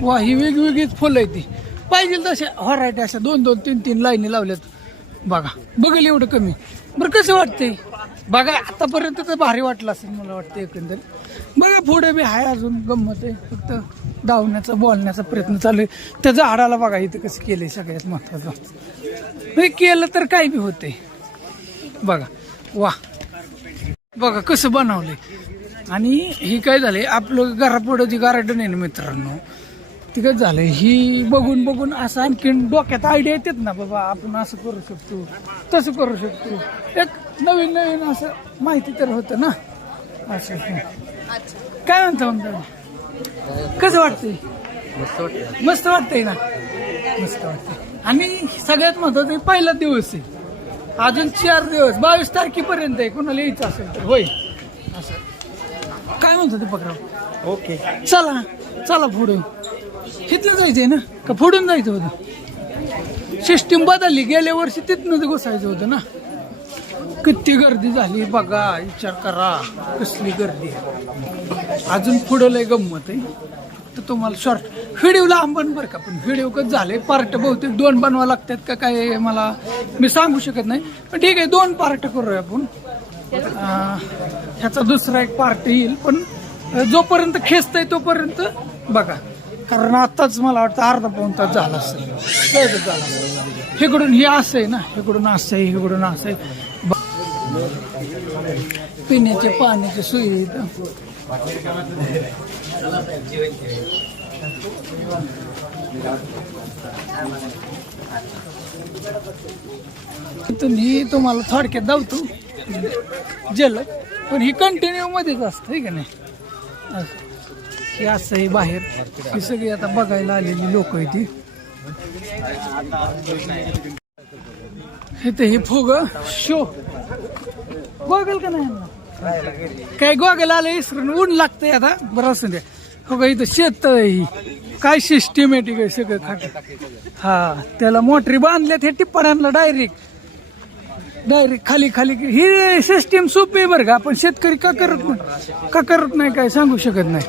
वा ही वेगवेगळीच फुलं आहे ती पाहिजे तशा व्हरायटी अशा 2-2, 3-3 लाईनी लावल्यात. बघा बघेल एवढं कमी. बरं कसं वाटतंय बघा. आतापर्यंत तर भारी वाटलं असेल मला वाटतं एकंदर. बघा पुढे बी आहे अजून गंमत आहे. फक्त धावण्याचा बोलण्याचा प्रयत्न चालू आहे. त्या झाडाला बघा इथं कसं केलंय सगळ्यात महत्वाचं. हे केलं तर काय बी होते. बघा वा, बघा कसं बनवलंय. आणि ही काय झालंय, आपलं घरापुढं जी गार्डन आहे ना मित्रांनो, ती काय झालंय, ही बघून बघून असं आणखीन डोक्यात आयडिया येतात ना, बाबा आपण असं करू शकतो, तसं करू शकतो. एक नवीन नवीन असं माहिती तर होतं ना. असं काय म्हणता, कसं वाटतंय? मस्त वाटतंय ना, मस्त वाटतंय. आणि सगळ्यात महत्वाचं पहिला दिवस आहे, अजून 4 दिवस 22 तारखेपर्यंत आहे. कोणाला यायचं असेल तर होय. असं काय म्हणतो ते पकडाव. ओके, चला चला पुढे. तिथलं जायचंय ना का फोडून जायचं होतं? सिस्टीम बदलली, गेल्या वर्षी तिथनंच घुसायचं होतं ना. किती गर्दी झाली बघा, विचार करा कसली गर्दी. अजून पुढं लय गंमत आहे. तर तुम्हाला शॉर्ट व्हिडिओ लांबन बरं का, पण व्हिडिओ कसं झाले, पार्ट बहुतेक 2 बनवा लागतात का काय मला मी सांगू शकत नाही. पण ठीक आहे, 2 पार्ट करूया आपण. ह्याचा दुसरा एक पार्ट येईल, पण जोपर्यंत खेचतंय तोपर्यंत बघा, कारण आताच मला वाटतं अर्धा पाऊण तास झाला असेल. इकडून हे असं आहे ना, इकडून असं आहे, इकडून असं आहे. पिण्याच्या पाण्याची सोयी ही तुम्हाला थोडक्यात धावतो जल, पण ही कंटिन्यू मध्येच असतं आहे का नाही. हे असं आहे बाहेर, ही सगळी आता बघायला आलेली लोक आहे ती. इथे हे फुग शो गोगल का नाही, काय गोगल आलं इसरून ऊन लागतंय आता. बरं असं द्या. हो का, इथं शेत ही काय सिस्टमॅटिक आहे सगळं खाट. हा, त्याला मोटरी बांधल्यात हे टिप्पणांना डायरेक्ट खाली खाली. ही सिस्टीम सोपी आहे बरं का, आपण शेतकरी का करत नाही काय सांगू शकत नाही.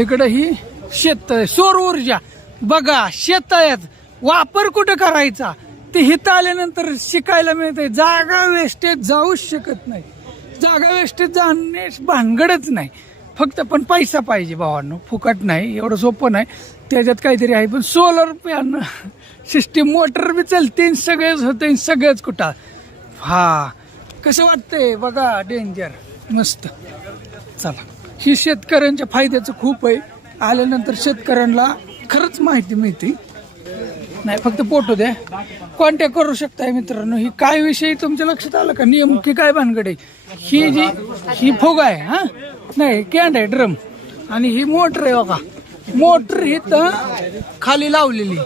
इकडं ही शेत, सौर ऊर्जा बघा, शेतायत वापर कुठं करायचा ते हिथं आल्यानंतर शिकायला मिळतंय. जागा वेस्टेज जाऊच शकत नाही, जागा वेस्टेज जाणे भानगडच नाही. फक्त पण पैसा पाहिजे भावांनो, फुकट नाही, एवढं सोपं नाही. त्याच्यात काहीतरी आहे. पण सोलर पॅनल सिस्टीम, मोटर बी चालते, सगळेच होते, सगळंच कुठं. हा, कसं वाटतंय बघा, डेंजर मस्त. चला, ही शेतकऱ्यांच्या फायद्याचं खूप आहे. आल्यानंतर शेतकऱ्यांना खरंच माहिती मिळते. नाही फक्त फोटो द्या, कॉन्टॅक्ट करू शकताय मित्रांनो. ही काय विषय तुमच्या लक्षात आलं का, नेमकी काय भानगड आहे. ही फुग आहे, हा नाही कॅन्ड आहे, ड्रम. आणि ही मोटर आहे बघा, मोटर ही तर खाली लावलेली.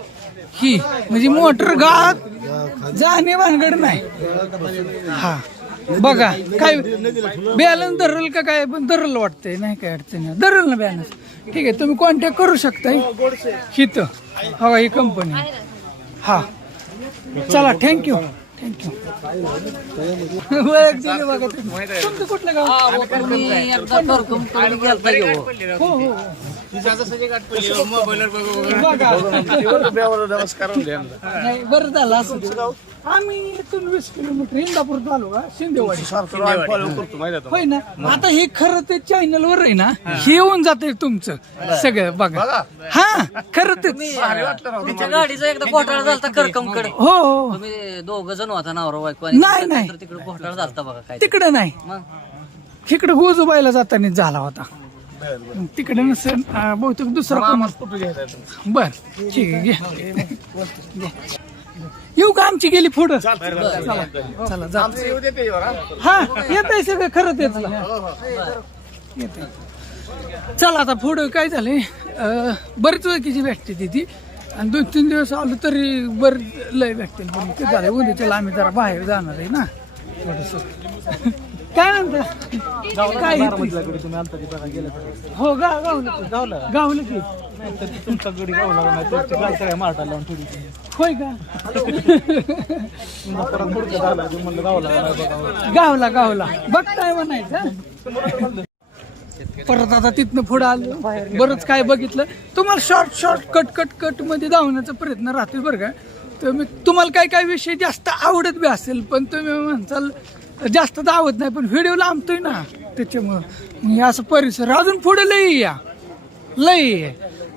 ही म्हणजे मोटर गाळात जाणे भानगड नाही. हा बघा, काय बॅलन्स धरल का काय, पण धरल वाटतंय, नाही काय अडचण, धरल ना बॅलन्स. ठीक आहे, तुम्ही कॉन्टॅक्ट करू शकताय. हिथं हो ही कंपनी. हा चला, थँक्यू. बघा तुमचं कुठलं गाव? हो नाही, बरं झालं असं. आम्ही इथून 20 किलोमीटर इंदापूर आलो का, शिंदेवाडी. होय ना, आता हे खरं ते चॅनल वर आहे ना, हे येऊन जाते तुमचं सगळं बघा. हा खरं तेच. तिच्या गाडीचा एकदा घोटाळा झाला करकमकडे. हो, तुम्ही 2 जण होता नवरा बायको, नाही तिकडे घोटाळा झाला बघा. काय तिकडे नाही, इकडे गोजूबाईला जाताना झाला होता. तिकडे नसेल बहुतेक दुसरा कोण. बर ठीक आहे, घ्या. येऊ का, आमची गेली पुढं. चला जा. हा येत आहे सगळं खरं तेच. चला आता पुढं काय झालंय, बरीच ओळखीची भेटते तिथे. आणि 2-3 दिवस आलो तरी बरं लय भेटते. पण ते झालं उद्याच्याला आम्ही जरा बाहेर जाणार आहे ना थोडस. काय म्हणता, काय हो गावलं की तुमचा गडी गावला नाही, मारटाला होय का. गावला बघताय म्हणायचं. परत आता तिथनं पुढे आलं, बरंच काय बघितलं. तुम्हाला शॉर्ट कट मध्ये धावण्याचा प्रयत्न राहतोय बरं का. तर मी तुम्हाला काय विषय जास्त आवडत बी असेल, पण तुम्ही म्हणसाल जास्त धावत नाही, पण व्हिडिओ लांबतोय ना त्याच्यामुळं. असं परिसर अजून पुढे लई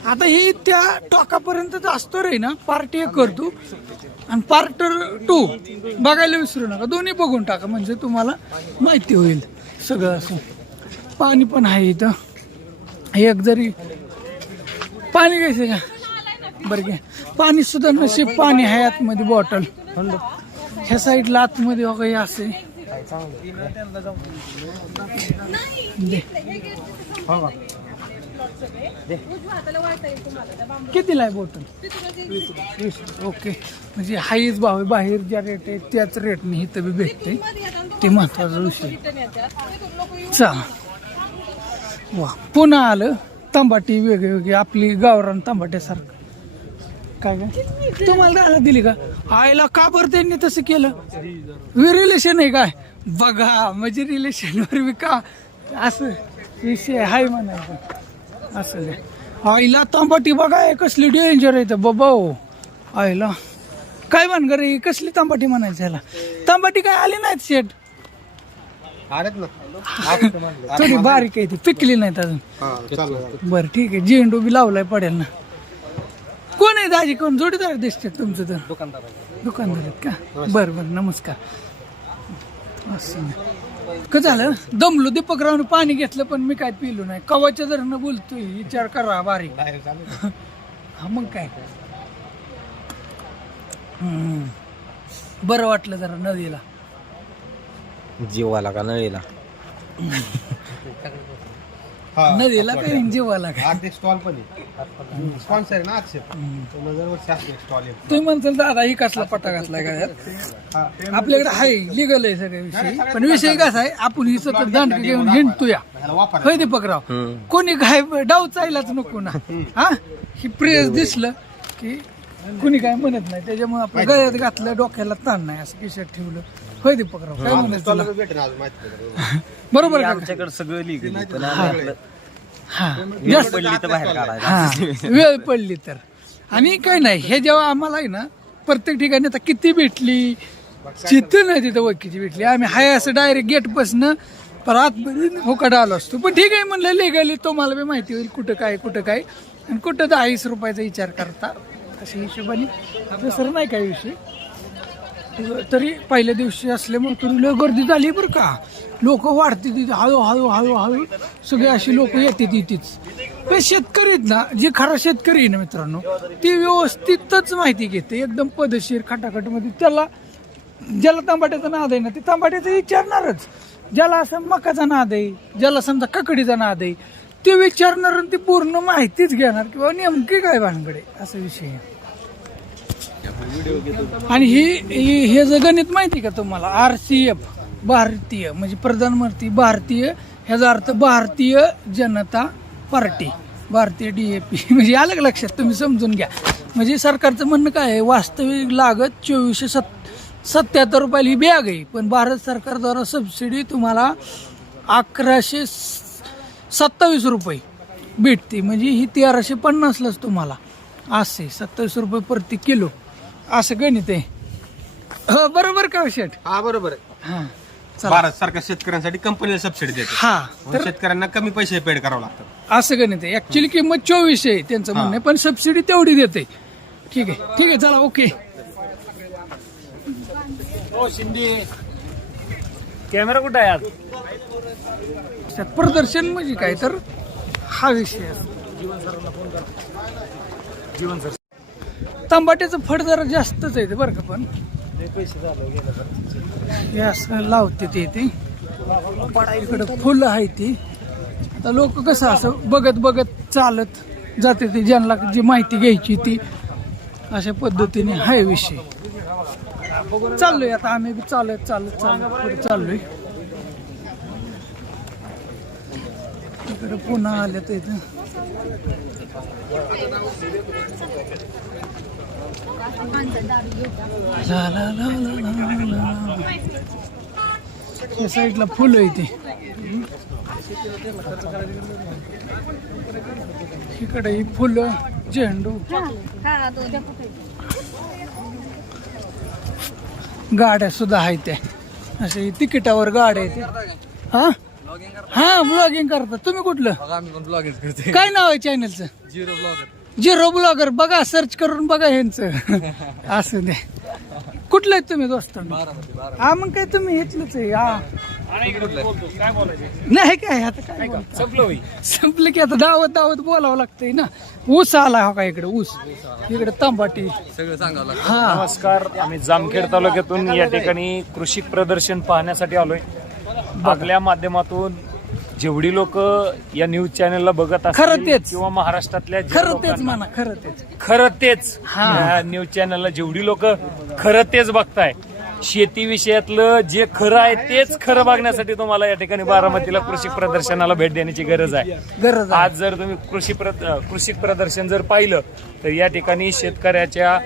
आता ही त्या टोकापर्यंत असतो रे ना. पार्ट 1 करतो आणि पार्ट 2 बघायला विसरू नका. दोन्ही बघून टाका म्हणजे तुम्हाला माहिती होईल सगळं. असं पाणी पण आहे इथं. एक जरी पाणी घ्यायचं का बरं घ्या. पाणी सुद्धा नशीब पाणी आहे आतमध्ये बॉटल. ह्या साईडला आतमध्ये वगैरे असे कितीला आहे बॉटल? 20. ओके. म्हणजे हाईच भाव आहे. बाहेर ज्या रेट आहे त्याच रेटने इथं बी भेटते. ते महत्वाचा विषय. चला वा. पुन्हा आलं तंबाटी वेगळी आपली गावरान तंबाट्यासारखं. काय काय तुम्हाला द्यायला दिली का? आईला का बरं त्यांनी तसं केलं? रिलेशन आहे काय? बघा म्हणजे रिलेशनवर बी का असं विषय हाय म्हणायचं. असं आईला तंबाटी बघा कसली डेंजर आहे तर बाबा. हो आईला काय भानगर आहे? कसली तंबाटी म्हणायचं ह्याला? तंबाटी काय आली नाहीत शेट. थोडी बारीक आहे ती, पिकली नाहीत अजून. बरं ठीक आहे. झेंडू बी लावलाय पडेल ना. कोण आहे दाजी? कोण जोडीदार दिसतात तुमचं? तर दुकानदार आहेत का? बरं बरं नमस्कार. असं का झालं? दमलो. दीपकरावने पाणी घेतलं पण मी काय पिलो नाही. कवाच्या धरणं बोलतोय. विचार करा बारीक. हा मग काय बरं वाटलं जरा नदीला. जीवाला का नळीला? नदीला काय जीवाला काय? स्टॉल पण स्पॉन्सर आहे ना अक्षय. तुम्ही म्हणताल दादा ही कसला पट्टा घातलाय का? आपल्याकडे आहे लिगल आहे सगळे विषय. पण विषय कसा आहे आपण ही सतत दांडकी घेऊन हिंडतोया. होय दीपकराव. कोणी काय डाव चायलाच नको ना. हा ही प्रेस दिसलं की कुणी काय म्हणत नाही. त्याच्यामुळे आपण गळ्यात घातलं डोक्याला ताण नाही असं किशात ठेवलं. होय दीपकराव काय म्हणायचं? बरोबर आमच्याकडे सगळं लिगल. हा वेळ पडली तर. आणि काय नाही हे जेव्हा आम्हाला आहे ना प्रत्येक ठिकाणी आता किती भेटली चित्र नाही तिथं वकीची भेटली. आम्ही हाय असं डायरेक्ट गेट पासन आतमध्ये होकाट आलो असतो. पण ठीक आहे म्हणलं लिगली तुम्हाला बी माहिती होईल कुठं काय आणि कुठं 10-20 रुपयाचा विचार करता अशा हिशोबाने. दुसरं नाही काय विषय. तरी पहिल्या दिवशी असल्यामुळे तुला गर्दी झाली बरं का. लोक वाढते तिथे हळू सगळे अशी लोक येते तिथेच. पण शेतकरी आहेत ना, जे खरा शेतकरी आहे ना मित्रांनो, ती व्यवस्थितच माहिती घेते एकदम पद्धतशीर खटाखटमध्ये. त्याला ज्याला तांबाट्याचा नाद आहे ना ते तांबाट्याचं विचारणारच. ज्याला असं मकाचा नाद आहे, ज्याला समजा काकडीचा नाद आहे ते विचारणार आणि ती पूर्ण माहितीच घेणार किंवा नेमकी काय भानगडे असा विषय आहे. आणि हे जे गणित माहिती का तुम्हाला? RCF भारतीय म्हणजे प्रधानमंत्री भारतीय, ह्याचा अर्थ भारतीय जनता पार्टी, भारतीय DAP म्हणजे अलग लक्षात तुम्ही समजून घ्या. म्हणजे सरकारचं म्हणणं काय आहे? वास्तविक लागत 2477 रुपयाला ही बॅग आहे. पण भारत सरकारद्वारा सबसिडी तुम्हाला 1127 रुपये भेटते. म्हणजे ही 1350लाच तुम्हाला असे 27 रुपये प्रति किलो असं गणित आहे. बरोबर का शेठ? हा बरोबर आहे. हा भारत सरकार शेतकऱ्यांसाठी कंपनीला सबसिडी देते. हा तर शेतकऱ्यांना कमी पैसे पेड करावं लागतं असं गणित आहे. ऍक्च्युली किंमत 24 आहे त्यांचं म्हणणं आहे, पण सबसिडी तेवढी देते. ठीक आहे चला ओके. कॅमेरा कुठं आहे आज? प्रदर्शन म्हणजे काय तर हा विषय असतो. तांबाट्याचं फड जरा जास्तच आहे बरं का. पण हे असं लावते ते इकडं फुलं आहे ती. आता लोक कसं असं बघत चालत जाते ते. ज्यांना जी माहिती घ्यायची ती अशा पद्धतीने हा विषय चाललोय. आता आम्ही बी चालत पुढे चाललोय. इकडे पुन्हा आले तर इथं या साईडला फुलं येते. इकडे ही फुलं झेंडू गाड्या सुद्धा आहेत त्या. असे तिकिटावर गाड्या आहेत. हा हा ब्लॉगिंग करता. तुम्ही कुठलं? आम्ही पण ब्लॉगिंग करतो. काय नाव आहे चॅनलचं? Zero blogger. बघा सर्च करून बघा ह्यांचं. असं दे. कुठलं आहेत तुम्ही दोस्त? हा मग काय तुम्ही इथलंच आहे. हा नाही काय आता काय संपलं की आता दावत बोलावं लागतंय ना. ऊस आला हो का इकडे, ऊस इकडे तंबाटी सगळं सांगावं लागतं. हा नमस्कार, आम्ही जामखेड तालुक्यातून या ठिकाणी कृषी प्रदर्शन पाहण्यासाठी आलोय. आपल्या माध्यमातून जेवढी लोक या न्यूज चॅनलला बघत खरं असतील तेच. किंवा महाराष्ट्रातल्या ज्या खरं तेच लोकांना- म्हणा, खरं तेच. खरं तेच हा. या न्यूज चॅनलला जेवढी लोक खरं तेच बघताय, शेती विषयातलं जे खरं आहे तेच खरं बघण्यासाठी तुम्हाला या ठिकाणी बारामतीला कृषी प्रदर्शनाला भेट देण्याची गरज आहे. गरज आहे. आज जर तुम्ही कृषी प्रदर्शन जर पाहिलं तर या ठिकाणी शेतकऱ्याच्या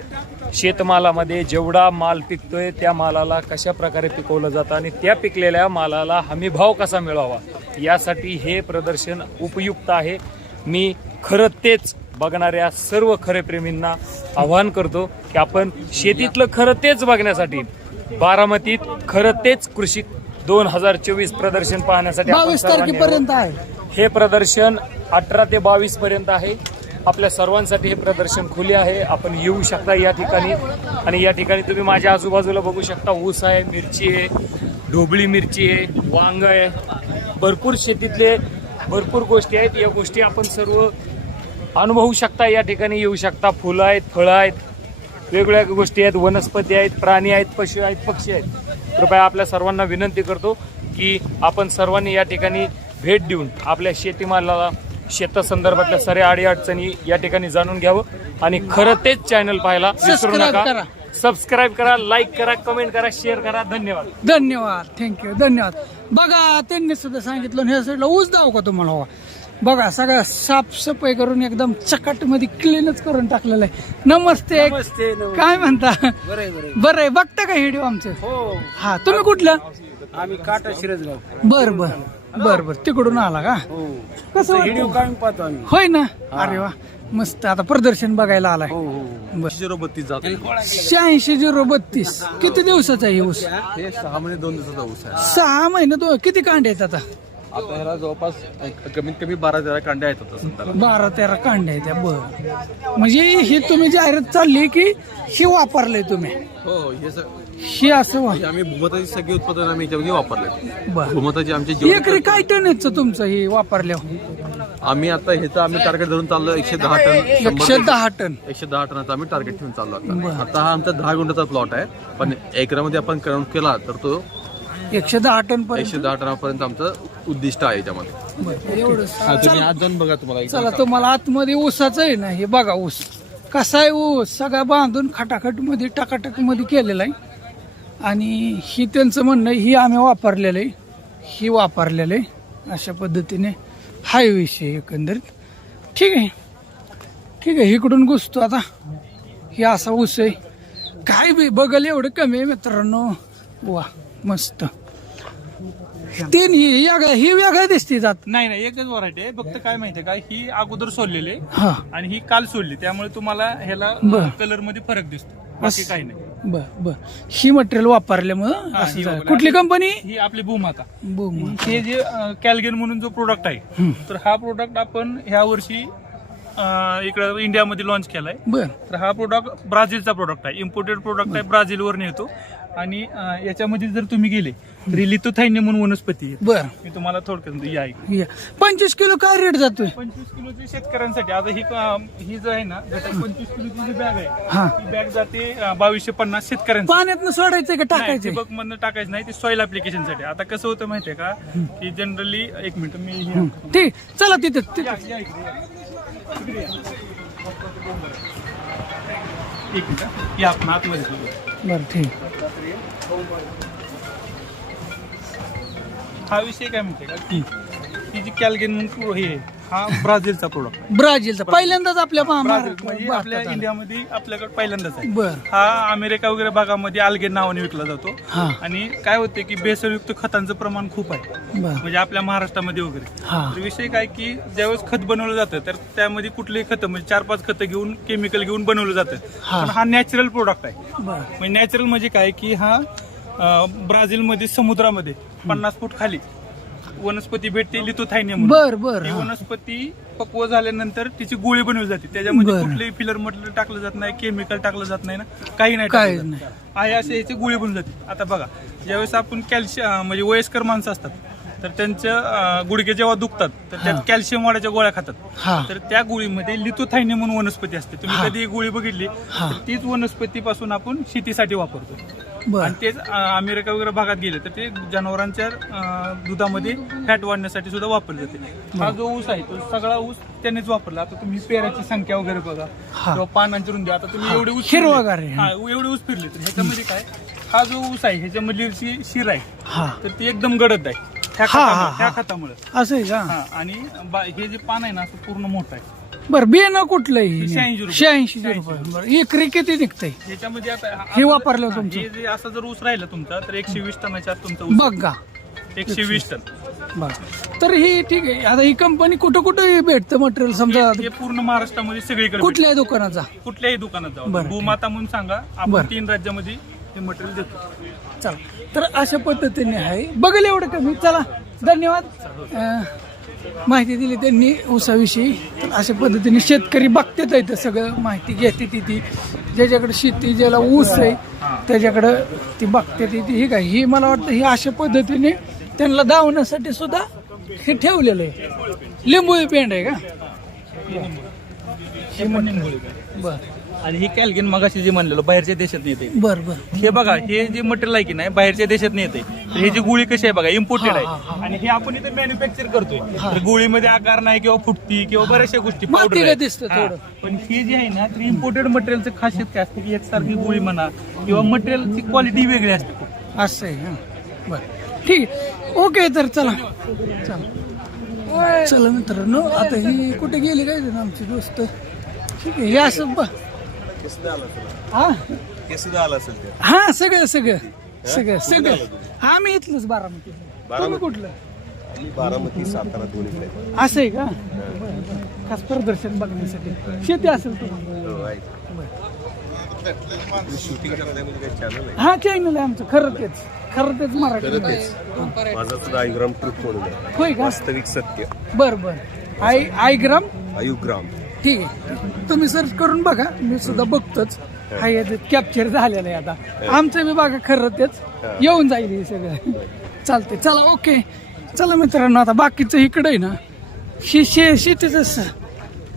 शेतमालामध्ये जेवढा माल पिकतोय त्या मालाला कशा प्रकारे पिकवलं जातं आणि त्या पिकलेल्या मालाला हमी भाव कसा मिळावा यासाठी हे प्रदर्शन उपयुक्त आहे. मी खरं तेच बघणाऱ्या सर्व खरेप्रेमींना आवाहन करतो की आपण शेतीतलं खरं तेच बघण्यासाठी बारामतीत खरं तेच कृषी 2024 प्रदर्शन पाहण्यासाठी आपण 22 सर्वांनी तारखेपर्यंत आहे. हे प्रदर्शन 18 ते 22 पर्यंत आहे. आपल्या सर्वांसाठी हे प्रदर्शन खुले आहे. आपण येऊ शकता या ठिकाणी आणि या ठिकाणी तुम्ही माझ्या आजूबाजूला बघू शकता. ऊस आहे, मिरची आहे, ढोबळी मिरची आहे, वांग आहे, भरपूर शेतीतले भरपूर गोष्टी आहेत. या गोष्टी आपण सर्व अनुभवू शकता. या ठिकाणी येऊ शकता. फुलं आहेत, फळं आहेत, वेगवेगळ्या गोष्टी आहेत, वनस्पती आहेत, प्राणी आहेत, पशु आहेत, पक्षी आहेत. कृपया आपल्या सर्वांना विनंती करतो की आपण सर्वांनी या ठिकाणी भेट देऊन आपल्या शेतीमालाला शेतासंदर्भातल्या साऱ्या अडीअडचणी या ठिकाणी जाणून घ्यावं आणि खरं तेच चॅनल पाहायला विसरू सबस्क्राईब नका. करा. सबस्क्राईब करा, लाईक करा, कमेंट करा, शेअर करा. धन्यवाद. धन्यवाद. थँक्यू. धन्यवाद. बघा त्यांनी सुद्धा सांगितलं ह्या साईडला ऊस दाव का तुम्हाला हो? बघा सगळं साफसफाई करून एकदम चकाट मध्ये क्लीनच करून टाकलेलं आहे. नमस्ते. काय म्हणता? बरं आहे. बघता का व्हिडिओ आमचं? हा तुम्ही कुठलं? आम्ही काटा शिरसगाव. बर तिकडून आला का? कसं व्हिडिओ काढून पाहतो आम्ही. होय ना. अरे वा मस्त. आता प्रदर्शन बघायला आलाय. 032 जातो. 86-032. किती दिवसाचा आहे ऊस? हे 6 महिने 2 दिवसाचा ऊस आहे. 6 महिने. किती कांडे आहेत आता? आता ह्याला जवळपास कमीत कमी 12-13 कांड्या आहेत आता सध्याला. 12-13 कांड्या आहेत. बर म्हणजे ही तुम्ही जाहिरात चालली की ही वापरलंय तुम्ही? हो ही असं आम्ही भूमताची सगळी उत्पादन आम्ही याच्यामध्ये वापरले. बर. भूमताची आमची एकरी काय टन आहेत तुमचं हे वापरल्यावर? आम्ही आता ह्याचं आम्ही टार्गेट धरून चाललो 110 टन. 110 टन. 110 टनाचा आम्ही टार्गेट ठेवून चाललो आता. आता हा आमचा 10 गुंठाचा प्लॉट आहे, पण एकरामध्ये आपण काउंट केला तर तो 110 टन पर्यंत. 110 टनापर्यंत आमचं उद्दिष्ट आहे याच्यामध्ये. बरं, एवढं तुम्ही आज जाऊन बघा तुम्हाला. चला तुम्हाला आतमध्ये ऊसाचं आहे ना हे बघा. ऊस कसा आहे? ऊस सगळा बांधून खटाखट मध्ये टाकाटक मध्ये केलेला आहे आणि ही त्यांचं म्हणणं आहे, ही आम्ही वापरलेलं आहे, ही वापरलेलं आहे. अशा पद्धतीने हाय विषय एकंदरीत. ठीक आहे. इकडून घुसतो आता. ही असा ऊस आहे. काय बी बघल एवढं कमी आहे मित्रांनो. वा मस्त. ही वेगळ्या दिसते जात. नाही एकच व्हरायटी आहे. फक्त काय माहितीये का, ही अगोदर सोडलेली आहे हा आणि ही काल सोडली, त्यामुळे तुम्हाला ह्याला बर. कलर मध्ये फरक दिसतो, बाकी काही नाही. बर ही मटेरियल वापरल्यामुळं असं झालं. कुठली कंपनी? ही आपली भूमाता. बूम. हे जे कॅलगेन म्हणून जो प्रोडक्ट आहे, तर हा प्रोडक्ट आपण ह्या वर्षी इकडे इंडियामध्ये लॉन्च केलाय. बर तर हा प्रोडक्ट ब्राझीलचा प्रोडक्ट आहे, इम्पोर्टेड प्रोडक्ट आहे, ब्राझीलवर येतो. आणि याच्यामध्ये जर तुम्ही गेले तर लिथोथायनियम म्हणून वनस्पती आहे. बर मी तुम्हाला थोडक्यात या 25 किलो काय रेट जातोय? 25 किलोची शेतकऱ्यांसाठी. आता ही जो आहे ना, 25 किलोची जी बॅग हा. आहे, ती बॅग जाते 2250 शेतकऱ्यांसाठी. पाण्यात सोडायचंय का टाकायचंय? ठिबक मधनं टाकायचं नाही, ते सॉइल ऍप्लिकेशन साठी. आता कसं होतं माहितीये का, की जनरली एक मिनिट मी ठीक. चला तिथे एक मिनिट या आपण आतमध्ये. बर ठीक. हा विषय काय म्हणते का, की जी कॅलगेन म्हणून हे हा ब्राझीलचा प्रोडक्ट आहे. ब्राझीलचा पहिल्यांदाच आपल्या म्हणजे आपल्या इंडियामध्ये आपल्याकडे पहिल्यांदाच आहे. बर हा अमेरिका वगैरे भागामध्ये आल्गेन नावाने विकला जातो. हा आणि काय होते की भेसळयुक्त खतांचं प्रमाण खूप आहे, बर म्हणजे आपल्या महाराष्ट्रामध्ये वगैरे. हा तर विषय काय की ज्यावेळेस खत बनवलं जातं तर त्यामध्ये कुठलेही खतं म्हणजे 4-5 खतं घेऊन केमिकल घेऊन बनवलं जातं. पण हा नॅचरल प्रोडक्ट आहे. बर म्हणजे नॅचरल म्हणजे काय की हा ब्राझीलमध्ये समुद्रामध्ये 50 फूट खाली वनस्पती भेटते लिथोथायनियम बर बर ही हा. वनस्पती पक्व झाल्यानंतर तिची गोळी बनवली जाते. त्याच्यामध्ये बरं. कुठलेही फिलर मटेरियल टाकलं जात नाही, केमिकल टाकलं जात नाही ना, काही नाही काहीच टाकलं नाही. जात. आहे असे याची गोळी बनवली जाते. आता बघा, ज्यावेळेस आपण कॅल्शियम म्हणजे वयस्कर माणसं असतात तर त्यांच्या गुडघे जेव्हा दुखतात तर त्यात कॅल्शियम वाढायच्या गोळ्या हा. खातात. तर त्या गोळीमध्ये लिथोथायनियम म्हणून वनस्पती असते. तुम्ही हा. कधी ही गोळी बघितली हा. तर तीच वनस्पतीपासून आपण शेतीसाठी वापरतो. बर आणि तेच अमेरिका वगैरे भागात गेले तर ते जनावरांच्या दुधामध्ये फॅट वाढण्यासाठी सुद्धा वापरले जाते. हा जो ऊस आहे तो सगळा ऊस त्यांनीच वापरला. आता तुम्ही पेराची संख्या वगैरे बघा हा. किंवा पानांची रुंदी, आता तुम्ही एवढे ऊस हिरवागार आहे. एवढे ऊस फिरले तर ह्याच्यामध्ये काय, हा जो ऊस आहे ह्याच्यामधली जी शिर आहे हा तर ती एकदम गडद आहे ह्या हा, हा, खतामुळे- ह्या हा. खतामुळे. असं आहे का हा, आणि हे जे पान आहे ना असं पूर्ण मोठं आहे. बर बियाणं कुठलंही 86 रुपये. 86 रुपये बरं एकरी किती निघतंय ह्याच्यामध्ये आता हे वापरलं तुमचं? हे जे असं जर ऊस राहिला तुमचा तर 120 टनाच्या आत तुमचा ऊस बघा 120 टन. बर तर ही ठीक आहे. आता ही कंपनी कुठं कुठं भेटतं मटेरियल समजा हे पूर्ण महाराष्ट्रामध्ये सगळीकडे कुठल्याही दुकानाचा भेटतं. कुठल्याही दुकानात जाऊ बरं. भूमाता म्हणून सांगा, बरं. आपण 3 राज्यामध्ये हे मटेरियल देतो. चला तर अशा पद्धतीने आहे. बघेल एवढं कमी. चला धन्यवाद. माहिती दिली त्यांनी ऊसाविषयी. तर अशा पद्धतीने शेतकरी बघतात इथं सगळं माहिती घेते ती ज्याच्याकडे शेती ज्याला ऊस आहे त्याच्याकडं ती बघते ती ठीक आहे. ही मला वाटतं ही अशा पद्धतीने त्यांना धावण्यासाठी सुद्धा हे ठेवलेलं आहे. लिंबू पेंड आहे का? बर आणि ही कॅल्गिन मगाशी जे म्हणलेलो बाहेरच्या देशात येते. बर बर हे बघा, हे जे मटेरियल आहे की नाही बाहेरच्या देशात येते. तर हे जी गोळी कशी आहे बघा, इम्पोर्टेड आहे आणि हे आपण इथे मॅन्युफॅक्चर करतोय. तर गोळीमध्ये आकार नाही किंवा फुटती किंवा बऱ्याचशा गोष्टी माती powder काय आहे. दिसतं हा. थोडं. पण ही जी आहे ना ती इम्पोर्टेड मटेरियलचं खासियत काय असते की एकसारखी गोळी म्हणा किंवा मटेरियलची क्वालिटी वेगळी असते. असं आहे हा. बर ठीक आहे. ओके तर चला चला मित्रांनो आता ही कुठे गेली काय ना आमची दोस्त. ठीक आहे हे असं हा हा सगळं सगळं सगळं सगळं हा मी इथलंच बारामती. तुम्ही कुठलं? बारामती सातारा दोन्ही असं आहे का? बरं, बरं. खास प्रदर्शन बघण्यासाठी शेती असेल तुम्हाला? हा चॅनल आहे आमचं खरं तेच मराठी माझा सुद्धा आयुग्राम ट्रूथ म्हणून आहे. होय का? वास्तविक सत्य बर बर आय ग्राम आयुग्राम. ठीक आहे. तुम्ही सर्च करून बघा. मी सुद्धा बघतोच. हा याच्यात कॅप्चर झालेलं आहे. आता आमचं मी बघा खरं तेच येऊन जाईल हे सगळं. चालते चला ओके. चला मित्रांनो आता बाकीचं इकडे आहे ना शेतीच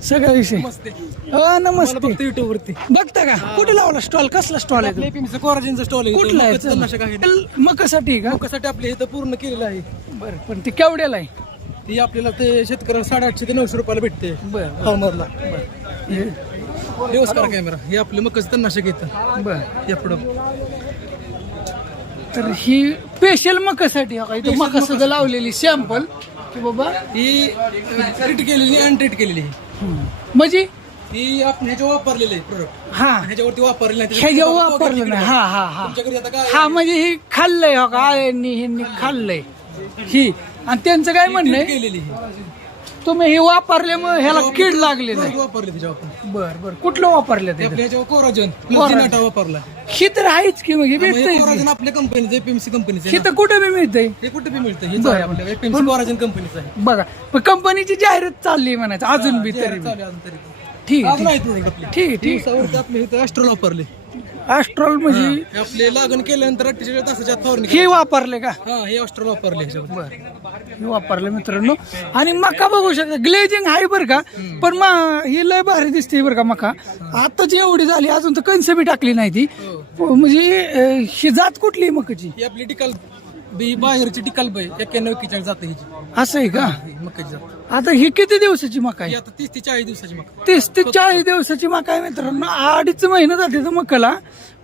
सगळा विषय. नमस्ते. युट्यूब वरती बघता का कुठे लावला स्टॉल? कसला स्टॉल आहे तो? कोराजीनचा स्टॉल कुठला आहे? मकासाठी का? मकासाठी आपले इथं पूर्ण केलेलं आहे. बरं पण ते केवढ्याला आहे? ती आपल्याला ते शेतकऱ्याला 850 ते 900 रुपयाला भेटते. बरं फार्मरला दिवस करा कॅमेरा. हे आपलं मकाचं तणनाशक येतं. बरं या पुढं तर ही स्पेशल मकासाठी इथं मका सुद्धा लावलेली सॅम्पल की बाबा ही ट्रीट केलेली अनट्रीट केलेली म्हणजे ही आपण ह्याच्यावर वापरलेले आहे प्रोडक्ट. हा ह्याच्यावरती वापरले नाही. हे जेव्हा वापरलं नाही. हा हा हा तुमच्याकडे आता काय हा म्हणजे ही खाल्लंय हो का आळ्यांनी ह्यांनी खाल्लंय ही. आणि त्यांचं काय म्हणणं आहे केलेली तुम्ही हे वापरल्यामुळे ह्याला कीड लागली नाही. वापरले त्याच्यावर. बर बर कुठलं वापरलं ते? आपल्या ह्याच्यावर कोराजन कोराजन. वापरला. ही तर आहेच की मग हे भेटतंय कोराजन आपल्या कंपनीचं एपीएमसी कंपनीचं ही तर कुठे बी मिळतंय. हे कुठे बी मिळतं. हे बरं. आपल्या एपीएमसी कोराजन कंपनीचं आहे. बघा पण कंपनीची जाहिरात चालली म्हणायचं अजून बी तरी बी. चालू आहे अजून तरी. ठीक आहे, अजून ठीक आहेत प्रोडक्ट आपले. ठीक आहे, ठीक दिवसावरती आपले इथं ॲस्ट्रॉल वापरले. ॲस्ट्रॉल म्हणजे हे आपले लागण केल्यानंतर 48 तासाच्या आत फवारणी हे वापरले का? हा हे ॲस्ट्रॉल वापरले ह्याच्यावर. हे वापरले मित्रांनो. आणि मका बघू शकता ग्लेजिंग आहे बरं का. पण ही लय भारी दिसते बरं का मका. आताच एवढी झाली अजून तर कणस बी टाकली नाही ती. म्हणजे ही जात कुठली मकाची? ही आपली टिकाल बी बाहेरची टिकाल बाई 91-41 जात ह्याची. असं आहे का? मकाची जात आता ही किती दिवसाची मका ही आहे? आता 30 ते 40 दिवसाची मका. 30 ते 40 दिवसाची मका आहे मित्रांनो. 2.5 महिने जाते तर मकाला.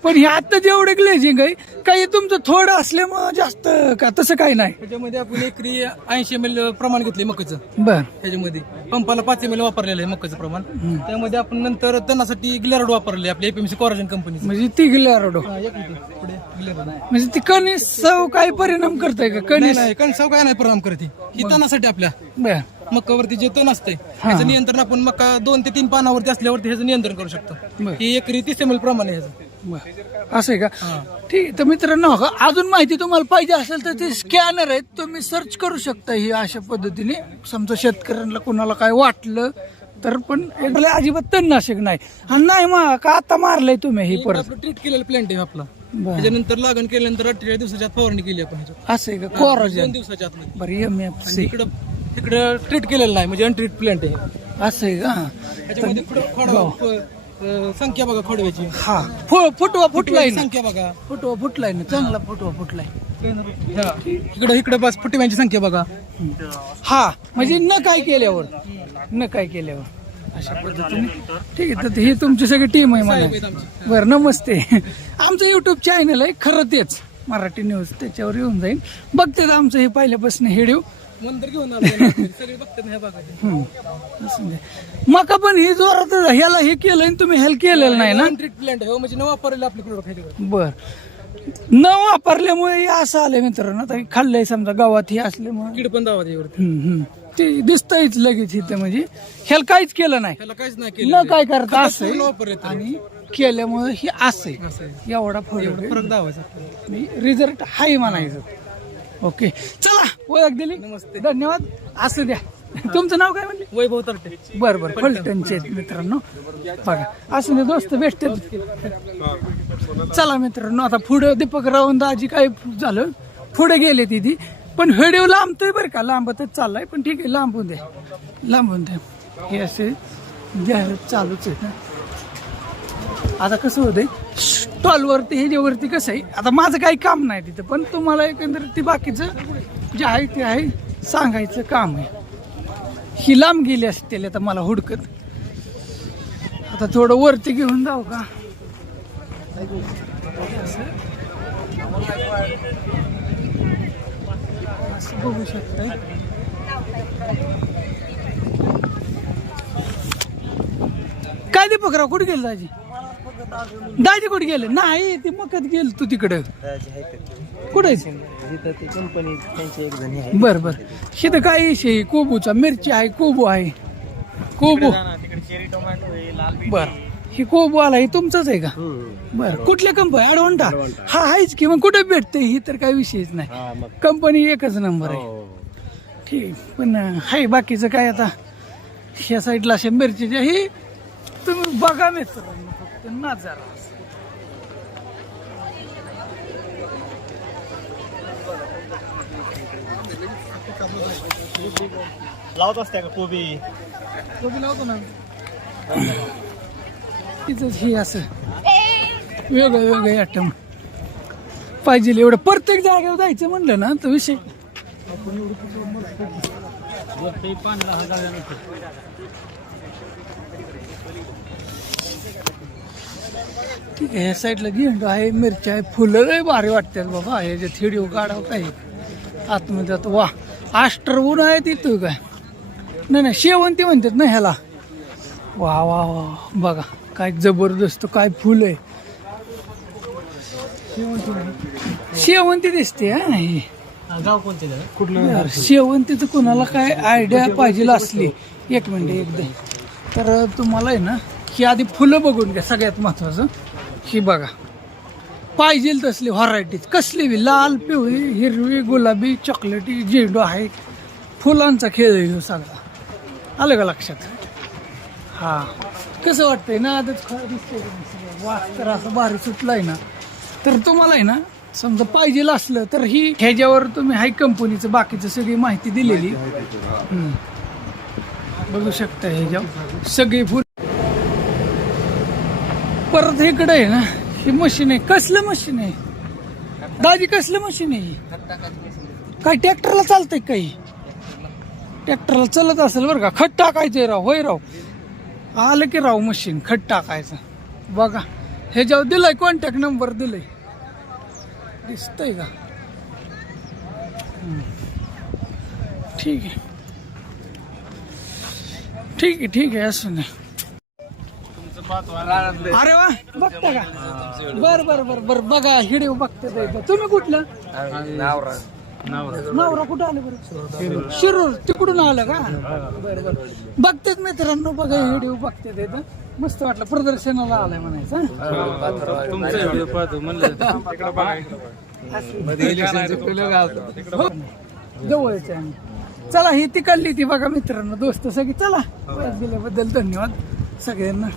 पण हे आता जेवढे ग्लेजिंग आहे काही तुमचं थोडं असल्यामुळे जास्त का तसं काही नाही. त्याच्यामध्ये आपण एकरी 80 ml प्रमाण घेतले मकाचं. बर त्याच्यामध्ये पंपाला 5 ml वापरलेलं आहे मकाचं प्रमाण. त्यामध्ये आपण नंतर तणासाठी ग्लेराड वापरले आपल्या एपीएमसी कोराजन कंपनीचं. म्हणजे ती गिलारोडो पुढे ग्लेराड नाही. म्हणजे ती कणीस सव काय परिणाम करताय का? कणीस नाही कणसाव काय नाही परिणाम करते. ही तणासाठी आपल्या बर मकावरती जे तण असते त्याचं नियंत्रण आपण मका 2 ते 3 पानावरती असल्यावरती ह्याचं नियंत्रण करू शकतो. बरं. ही एकरी 30 ml प्रमाण आहे ह्याचं. बरं. असं आहे का? ठीक आहे. तर मित्रांनो हो का, अजून माहिती तुम्हाला पाहिजे असेल तर ते स्कॅनर आहेत, तुम्ही सर्च करू शकता ही अशा पद्धतीने. समजा शेतकऱ्यांना कोणाला काय वाटलं तर पण याला अजिबात तणनाशक नाही. आणि नाही मग का आता मारलंय तुम्ही हे परत? ट्रीट केलेलं प्लांट आहे आपला. बरं. त्याच्यानंतर लागण केल्यानंतर 48 दिवसाच्या आत फवारणी केली आपण. असं आहे का? कोराजन 2 दिवसाच्या आतमध्ये. बरं. MFC तिकडं ट्रीट केलेलं नाही, म्हणजे अनट्रीट प्लांट आहे. असं आहे का? त्याच्यामध्ये संख्या बघा खोडव्याची. हा फुटवा फुटलाय ना, संख्या बघा. फुटवा फुटलाय ना, चांगला फुटवा फुटलाय. इकडे बस फुटव्यांची संख्या बघा. हा म्हणजे न काय केल्यावर अशा पद्धतीने. ठीक आहे. तर ही तुमची सगळी टीम आहे मला. बरं. नमस्ते. आमचं युट्यूब चॅनल आहे खरं तेच मराठी न्यूज, त्याच्यावर येऊन जाईल. बघते आमचं हे पहिल्यापासून व्हिडिओ मंदिर घेऊन आलो सगळे बघतात ह्या भागात. मका पण ही जोरात ह्याला हे केलं आणि तुम्ही ह्याला केलेलं नाही ना? अनट्रीट प्लांट आहे म्हणजे न वापरलेलं आपले प्रोडक्ट आहे. बर. न वापरल्यामुळे हे असं आलंय मित्रांनो. आता हे खाल्लंय समजा गावात हे असल्यामुळे कीड पण दावा त्याच्यावरती. ते दिसतंयच लगेच इथं. म्हणजे ह्याला काहीच केलं नाही, त्याला काहीच नाही न केलं. काय करता असं पूर्ण वापरले आणि केल्यामुळे हे असं एवढा फरक दावायचा. रिझल्ट हाय म्हणायचं. ओके चला. ओळख दिली. नमस्ते. धन्यवाद. असं द्या. तुमचं नाव काय म्हणले? वैभव तरटे. बरं फलटणचे आहेत मित्रांनो. बघा असं नाही दोस्त भेटतात. चला मित्रांनो, आता पुढे दीपक रावंदाजी काय झालं, पुढे गेले तिथे. पण व्हिडिओ लांबतोय बरं का, लांबतच चाललाय. पण ठीक आहे, लांबून द्या. हे असे जाहिरात चालूच आहे ना. आता कसं होतंय स्टॉलवरती ह्याच्यावरती कसं आहे, आता माझं काही काम नाही तिथं, पण तुम्हाला एकंदरीत ती बाकीचं जे आहे ते आहे सांगायचं काम आहे. ही लांब गेली असतील आता मला हुडकत. आता थोडं वरती घेऊन जाऊ का? असं बघू शकताय. काय दीपकराव कुठे गेलं दाजी कुठे गेले? नाही ते मकत गेल तू तिकडं कुठे? बर बर. इथं काय विषय कोबूचा, मिरची आहे, कोबू आहे, कोबू. बर. ही कोबू आला हे तुमचंच आहे का? बर. कुठल्या कंपनी? अडवंटा. हा आहेच की. मग कुठे भेटते ही? तर काही विषयच नाही, कंपनी एकच नंबर आहे. ठीक. पण हाय बाकीचं काय आता ह्या साईडला अशा मिरचीच्या ही तुम्ही बघा मित्रांनो, फक्त नजारा. लावत असते का कोबी? लावतो ना तिथं. हे असं वेगळं आयटम पाहिजे एवढं. प्रत्येक जागेवर जायचं म्हणलं ना तर विषय. ठीक आहे. ह्या साईडला झेंडू आहे, मिरची आहे, फुलं लय भारी वाटतात बाबा. ह्याच्यात व्हिडिओ काढावं काही आतमध्ये जातो. वा आष्टर ऊन आहे तिथं काय नाही शेवंती म्हणतात ना ह्याला. वा वा वा बघा काय जबरदस्त काय फुल आहे. शेवंती दिसते. हा गाव कोणते? कुठलं शेवंतीचं कुणाला काय आयडिया पाहिजे असली एक मिनिट एकदा तर तुम्हाला आहे ना ही आधी फुलं बघून घ्या. सगळ्यात महत्वाचं ही बघा. पाहिजे तसली व्हरायटीज कसली बी, लाल, पिवळी, हिरवी, गुलाबी, चॉकलेटी, झेंडू आहे. फुलांचा खेळ आहे सगळा. आलं का लक्षात? हा कसं वाटतंय ना? आताच वास तर असं भारी सुटलाय ना. तर तुम्हाला आहे ना समजा पाहिजे असलं तर ही ह्याच्यावर तुम्ही हाय कंपनीचं बाकीचं सगळी माहिती दिलेली बघू शकता. ह्याच्यावर सगळी फुल. परत इकडे आहे ना ही मशीन आहे. कसलं मशीन आहे दाजी? कसलं मशीन आहे? काय ट्रॅक्टरला चालतंय? काही ट्रॅक्टरला चालत असेल बरं का. खत टाकायचंय राव. होय राव, आलं की राव मशीन खत टाकायचं. बघा ह्याच्यावर दिलंय, कॉन्टॅक्ट नंबर दिलंय, दिसतंय का? ठीक आहे ठीक आहे ठीक आहे. असं नाही. अरे वा बघता का? बर बर बर बर. बघा व्हिडिओ बघता. तुम्ही कुठलं? नवरा कुठं आलं बरं? शिरूर तिकडून आलं का? बरं बरं. बघतेच मित्रांनो, बघा व्हिडिओ बघतेत इथं. मस्त वाटलं, प्रदर्शनाला आलाय म्हणायचं. हो. जवळच आहे आम्ही. चला, ही तिकडली ती बघा मित्रांनो, दोस्त सगळी. चला, वेळ दिल्याबद्दल धन्यवाद सगळ्यांना.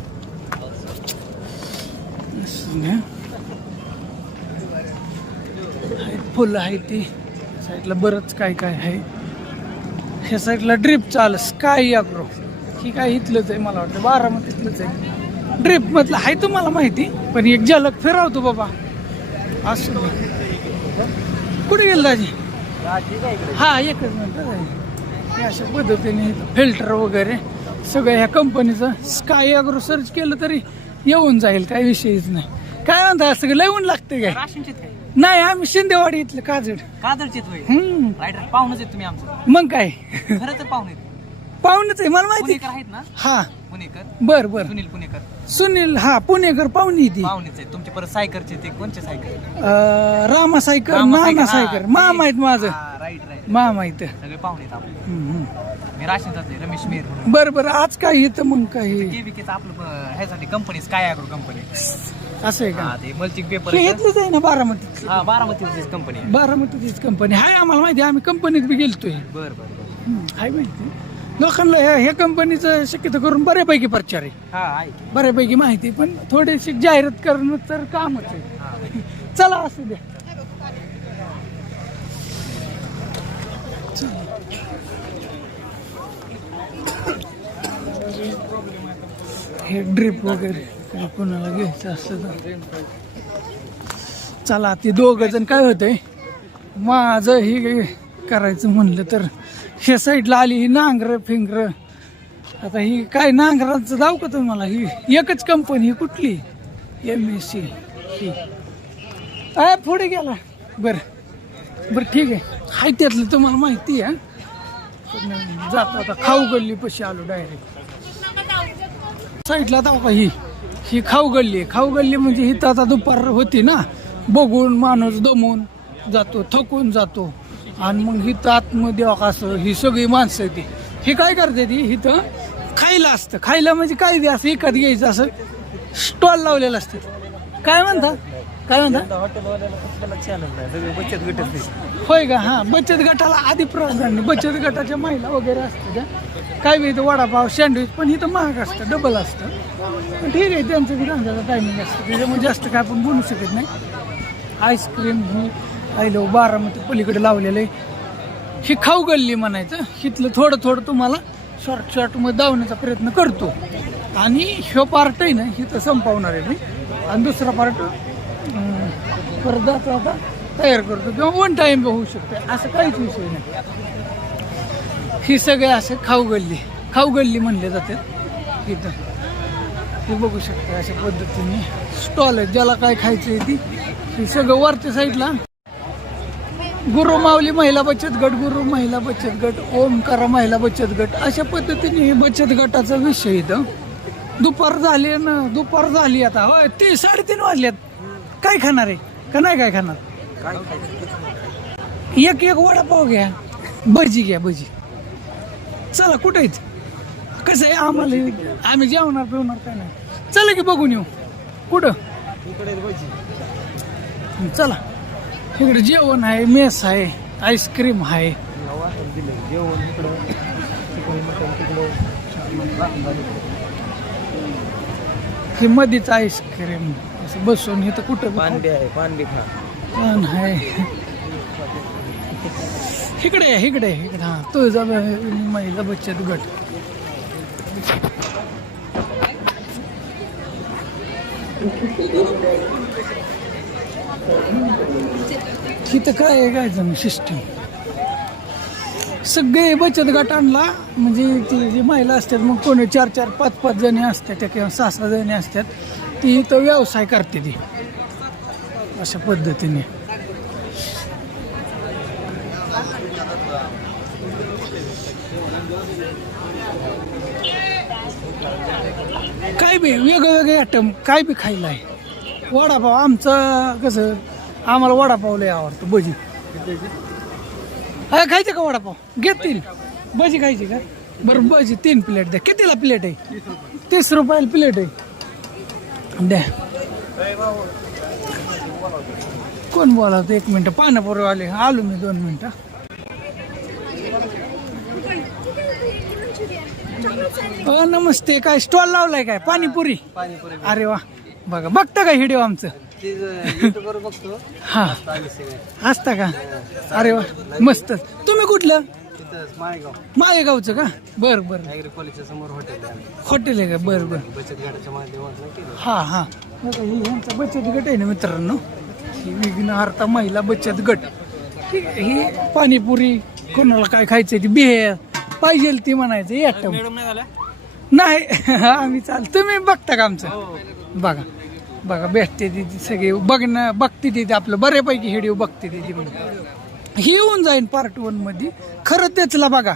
फुलं आहे ती साईडला, बरंच काय काय आहे. ह्या साईडला ड्रिप चाल स्काय अॅग्रो, ही काय इथलंच आहे मला वाटतं, बारामतीतलंच आहे. ड्रिप मधलं आहे तुम्हाला माहिती, पण एक झलक फिरवतो बाबा असं. कुठे गेलं दाजी? हा, एकच मिनिट. अशा पद्धतीने फिल्टर वगैरे सगळं ह्या कंपनीचं स्काय अॅग्रो सर्च केलं तरी येऊन जाईल, काही विषयच नाही. काय म्हणता, सगळं लय ऊन लागते काय? नाही, आम्ही शिंदेवाडी इथलं काजड. पाहुणच आहेत तुम्ही आमचं? मग काय, खरंच पाहुणे पाहुणेच आहे मला माहिती. आहेत ना? हा, पुणेकर, बर बर. सुनील पुणेकर सुनील, हा पुणेकर पाहुणी ती. पाहुणेच आहेत तुमचे. परत सायकरचे ते कोणचे सायकर? रामा सायकर, रामा सायकर, नाना हा, सायकर, मामा आहेत माझं. राईट राईट, मामा आहेत. सगळे पाहुणे आहेत आपले. मी राशीनचाच आहे, रमेश मेहर म्हणून. बर बर. आज काय येतं मग काही केबीकेचं आपलं ह्यासाठी कंपनी स्काय अॅग्रो कंपनी. असं आहे का? ते मल्चिंग पेपर. हे इथलंच आहे ना, बारामतीत? हा, बारामतीचीच कंपनी आहे. बारामतीचीच कंपनी आहे, आम्हाला माहिती. आम्ही कंपनीत बी गेलतोय. बरं बरं. आहे माहिती लोकांना. ह्या कंपनीचं शक्यतो करून बऱ्यापैकी प्रचार आहे, हा आहे. बऱ्यापैकी माहिती, पण थोडीशी जाहिरात करणं तर कामच आहे. चला, असू द्या. हे ड्रिप वगैरे काही कोणाला घ्यायचं असलं तर चला. ते दोघं जण काय होतंय, माझं हे करायचं म्हणलं तर ह्या साईडला आली ही नांगर फिंगर. आता ही काय नांगरांचं दाव का तुम्हाला? ही एकच कंपनी, ही कुठली? MSC. ही पुढे गेला. बरं बरं, ठीक आहे. हाय त्यातलं तुम्हाला माहिती आहे. जातो आता खाऊ गल्ली पशी आलो डायरेक्ट. साईडला दाव का ही खाऊ गल्ली आहे. खाऊ गल्ली म्हणजे ही तर आता दुपार होती ना, बघून माणूस दमून जातो, थकून जातो. आणि मग इथं आतमध्ये असं ही सगळी माणसं येते. हे काय करते ती, इथं खायला असतं. खायला म्हणजे काय बी असं एखाद घ्यायचं असं स्टॉल लावलेलं असतं. काय म्हणता, काय म्हणता? बचत गट. होय का? हा, बचत गटाला आधी प्राधान्य. बचत गटाच्या महिला वगैरे असतात. काय बी इथं वडापाव, सँडविच, पण इथं महाग असतं, डबल असतं. पण ठीक आहे, त्यांचं बी धंद्याचा टायमिंग असतं, त्याच्यामुळे जास्त काय आपण बोलू शकत नाही. आईस्क्रीम ही आयलो बारामती पलीकडे लावलेलं आहे. ही खाऊ गल्ली म्हणायचं. इथलं थोडं थोडं तुम्हाला शॉर्ट मध्ये धावण्याचा प्रयत्न करतो. आणि ह्यो पार्ट आहे ना, इथं संपवणार आहे मी. आणि दुसरा पार्ट परत आता तयार करतो, किंवा वन टाइम होऊ शकते, असं काहीच विषय नाही. ही सगळे असं खाऊ गल्ली म्हणले जातात इथं. हे बघू शकता, अशा पद्धतीने स्टॉल आहे. ज्याला काय खायचं आहे ती. हे सगळं वरच्या साईडला गुरु माऊली महिला बचत गट, गुरु महिला बचत गट, ओमकारा महिला बचत गट, अशा पद्धतीने हे बचत गटाचा विषय इथं. दुपार झाली ना, दुपार झाली आता. होय, ते 3:30 वाजल्यात. काय खाणार आहे का नाही? काय खाणार? एक वडापाव घ्या, भजी घ्या, भजी. चला, कुठे आहेत? कसं आहे, आम्ही जेवणार पिवणार काय नाही. चला की बघून येऊ. कुठं? चला, इकडे जेवण आहे, मेस आहे, आईस्क्रीम आहे. हे मध्येच आईस्क्रीम असं बसून इथं कुठं पान आहे, पान बी खा. पान आहे. इकडे हा, तुळजा महिला बचत गट. इथं काय आहे, काय जण सिस्टम. सगळे बचत गटांना म्हणजे ती जी महिला असतात, मग कोणी 4-4, 5-5 जणी असतात किंवा 6-6 जणी असतात, ती इथं व्यवसाय करते ती अशा पद्धतीने. काय बी वेगवेगळे आयटम काय बी खायला आहे. वडापाव आमचं कसं, आम्हाला वडापाव लय आवडतो. भजी खायचं का वडापाव घेतील भजी खायची का बरं भजी 3 प्लेट द्या कितीला प्लेट आहे 30 रुपयाला प्लेट आहे द्या कोण बोलावतं 1 मिनिट पानापूर आले आलो मी 2 मिनिटं नमस्ते काय स्टॉल लावलाय काय पाणीपुरी अरे वा बघा बघता का व्हिडिओ आमचं बघतो हा असता का अरे वा मस्त तुम्ही कुठलं माळेगावचं का बर बर कॉलेजच्या समोर हॉटेल आहे का बर बर बचत गटाच्या माध्यमातून हा हा बघा, हे यांचा बचत गट आहे ना मित्रांनो ही विघ्नहर्ता महिला बचत गट ठीक आहे ही पाणीपुरी कोणाला काय खायचं ती बिहेर पाहिजे ती म्हणायचं या नाही आम्ही तुम्ही बघता का आमचं बघा बघा भेटते ती सगळे बघते ती आपलं बऱ्यापैकी व्हिडिओ बघते ती म्हणून ही येऊन जाईन पार्ट 1 मध्ये खरं तेचला बघा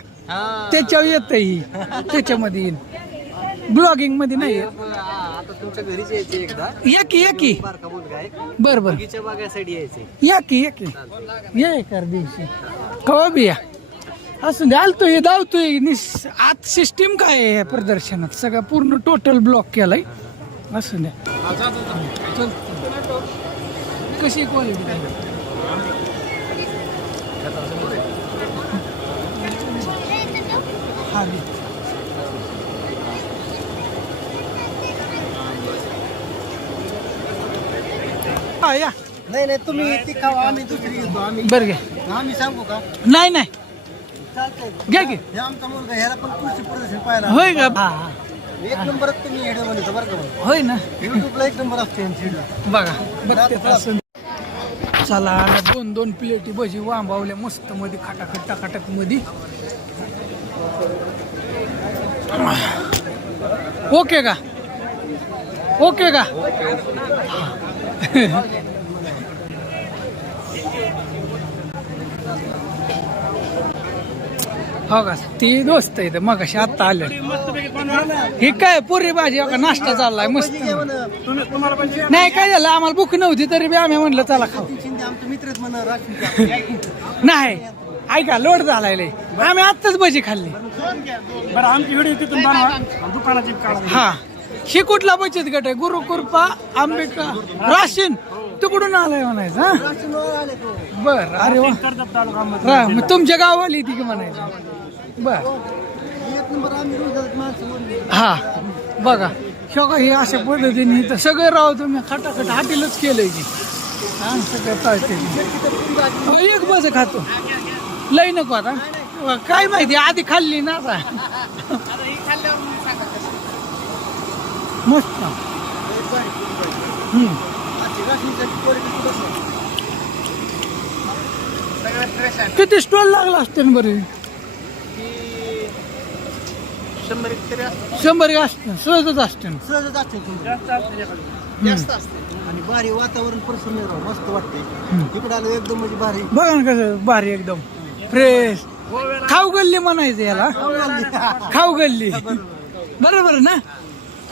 त्याच्यावर येत ही त्याच्यामध्ये येईन ब्लॉगिंग मध्ये नाही आता तुमच्या घरीच यायचे एकदा या की बारका मुलगा आहे बर बर बगीच्या बागासाठी यायचे या की या एका दिवशी कवा बी या असं आलतोय धावतोय आज सिस्टीम काय आहे या प्रदर्शनात सगळं पूर्ण टोटल ब्लॉक केलाय असं द्या चल कशी क्वालिटी हा दे हा या नाही तुम्ही ती खावा आम्ही दुसरी घेतो आम्ही बरं घ्या आम्ही सांगू का नाही नाही चालतंय घ्या की हे आमचा मुलगा ह्याला पण कृषी प्रदर्शन पाहायला होय का हा हा एक नंबरच तुम्ही व्हिडिओ बनवतो बरं का होय ना युट्यूबला एक नंबर असते व्हिडिओ बघा बघते असं चला 2 प्लेटी भजी वांबावल्या मस्त मध्ये खटाखट मध्ये ओके का हो का ती दोस्त आहे मग अशी आता आले हे काय पुरी भाजी का नाश्ता चाललाय मस्त नाही काय झालं आम्हाला भूक नव्हती तरी बी आम्ही म्हणलं चला खाऊ आमचे मित्रच म्हणा नाही ऐका लोड झालाय लय आम्ही आत्ताच भजी खाल्ली बरं आमची व्हिडिओ तिथून बनवा दुकानाची काढा हा ही कुठला बचत गट आहे गुरुकृपा आंबेडकर राशीन तिकडून आलाय म्हणायचं हा बर अरे वा कर्जत तालुका हा, मग तुमच्या गावाली ती की म्हणायचं बर एक नंबर आम्ही रोज माणसं हा बघा हे अशा पद्धतीने तर सगळं राव तुम्ही खटाखट हाटीलच केलंय की हा सगळं चालते एक बस खातो लई नको आता काय माहिती आधी खाल्ली ना आता मस्त किती स्टॉल लागला असते ना बरे 100 असते सहजच असते सहजच असते जास्त असते आणि भारी वातावरण प्रसन्न मस्त वाटते इकडे आलं एकदम म्हणजे भारी बघा ना कसं भारी एकदम फ्रेश खाऊ गल्ली म्हणायचं याला खाऊ गल्ली बरोबर ना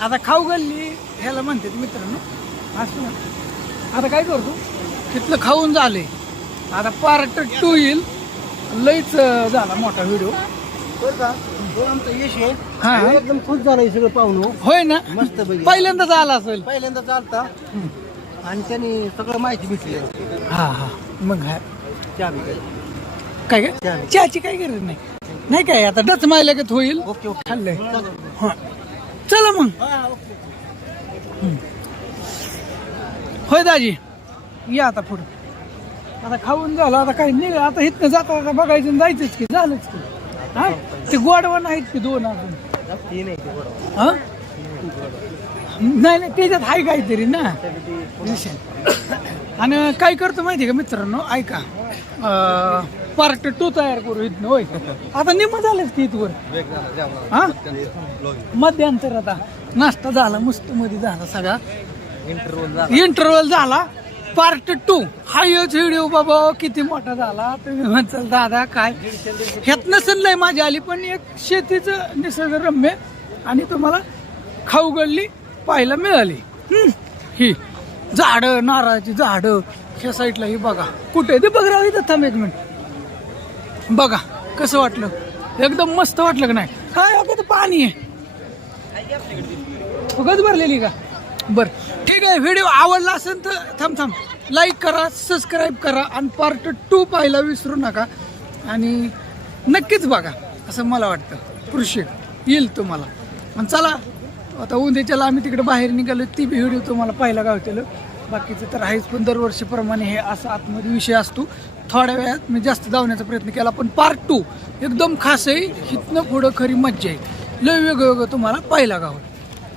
आता खाऊ गल्ली ह्याला म्हणते मित्रांनो असं ना आता काय करतो तिथलं खाऊन झाले आता पार्ट 2 येईल लईच झाला मोठा व्हिडिओ बरं का आमचं यश आहे हा एकदम खुश झालं सगळं पाहून होय ना मस्त पहिल्यांदाच आला असेल पहिल्यांदा चालता आणि त्यांनी सगळं माहिती भेटली हा हा मग चहा काय काय चहाची काय गरज नाही काय आता डच मायला होईल ओके ओके खाल्लंय हा चला मग होय दाजी या आता पुढं आता खाऊन झालं आता काही निघ आता इथनं जाता आता बघायचं आणि जायचंच की झालंच की हा ते गोडवा नाहीत की 2 अजून हा नाही त्याच्यात आहे काहीतरी ना आणि काय करतो माहिती का मित्रांनो ऐका पार्ट 2 तयार करू इथनं होय आता निम्म झालंच की इथवर हा मध्यांतर आता नाश्ता झाला मस्त मध्ये झाला सगळा इंटरव्हल झाला पार्ट 2 हा व्हिडिओ बाबा किती मोठा झाला तुम्ही म्हणताल दादा काय ह्यात नसेल नाही माझी आली पण एक शेतीचं निसर्गरम्य आणि तुम्हाला खाऊ गल्ली पाहायला मिळाली ही झाडं नारळाची झाडं ह्या साईडला ही बघा कुठे ते बघ राव इथं थांब 1 मिनिट बघा कसं वाटलं, एकदम मस्त वाटलं का नाही? काय आता पाणी आहे उगाच भरलेली का? बर ठीक आहे. व्हिडिओ आवडला असेल तर थांब लाईक करा, सबस्क्राईब करा आणि पार्ट 2 पाहायला विसरू नका. आणि नक्कीच बघा असं मला वाटतं. कृषी येईल तुम्हाला. आणि चला आता उद्याच्याला आम्ही तिकडे बाहेर निघालो, ती व्हिडिओ तुम्हाला पाहायला गावतेलं. बाकीचं तर आहेच, पण दरवर्षीप्रमाणे हे असा आतमध्ये विषय असतो. थोड्या वेळात मी जास्त धावण्याचा प्रयत्न केला, पण पार्ट 2 एकदम खास आहे. इथनं पुढं खरी मज्जा आहे, लय वेगळं तुम्हाला पाहायला गावं.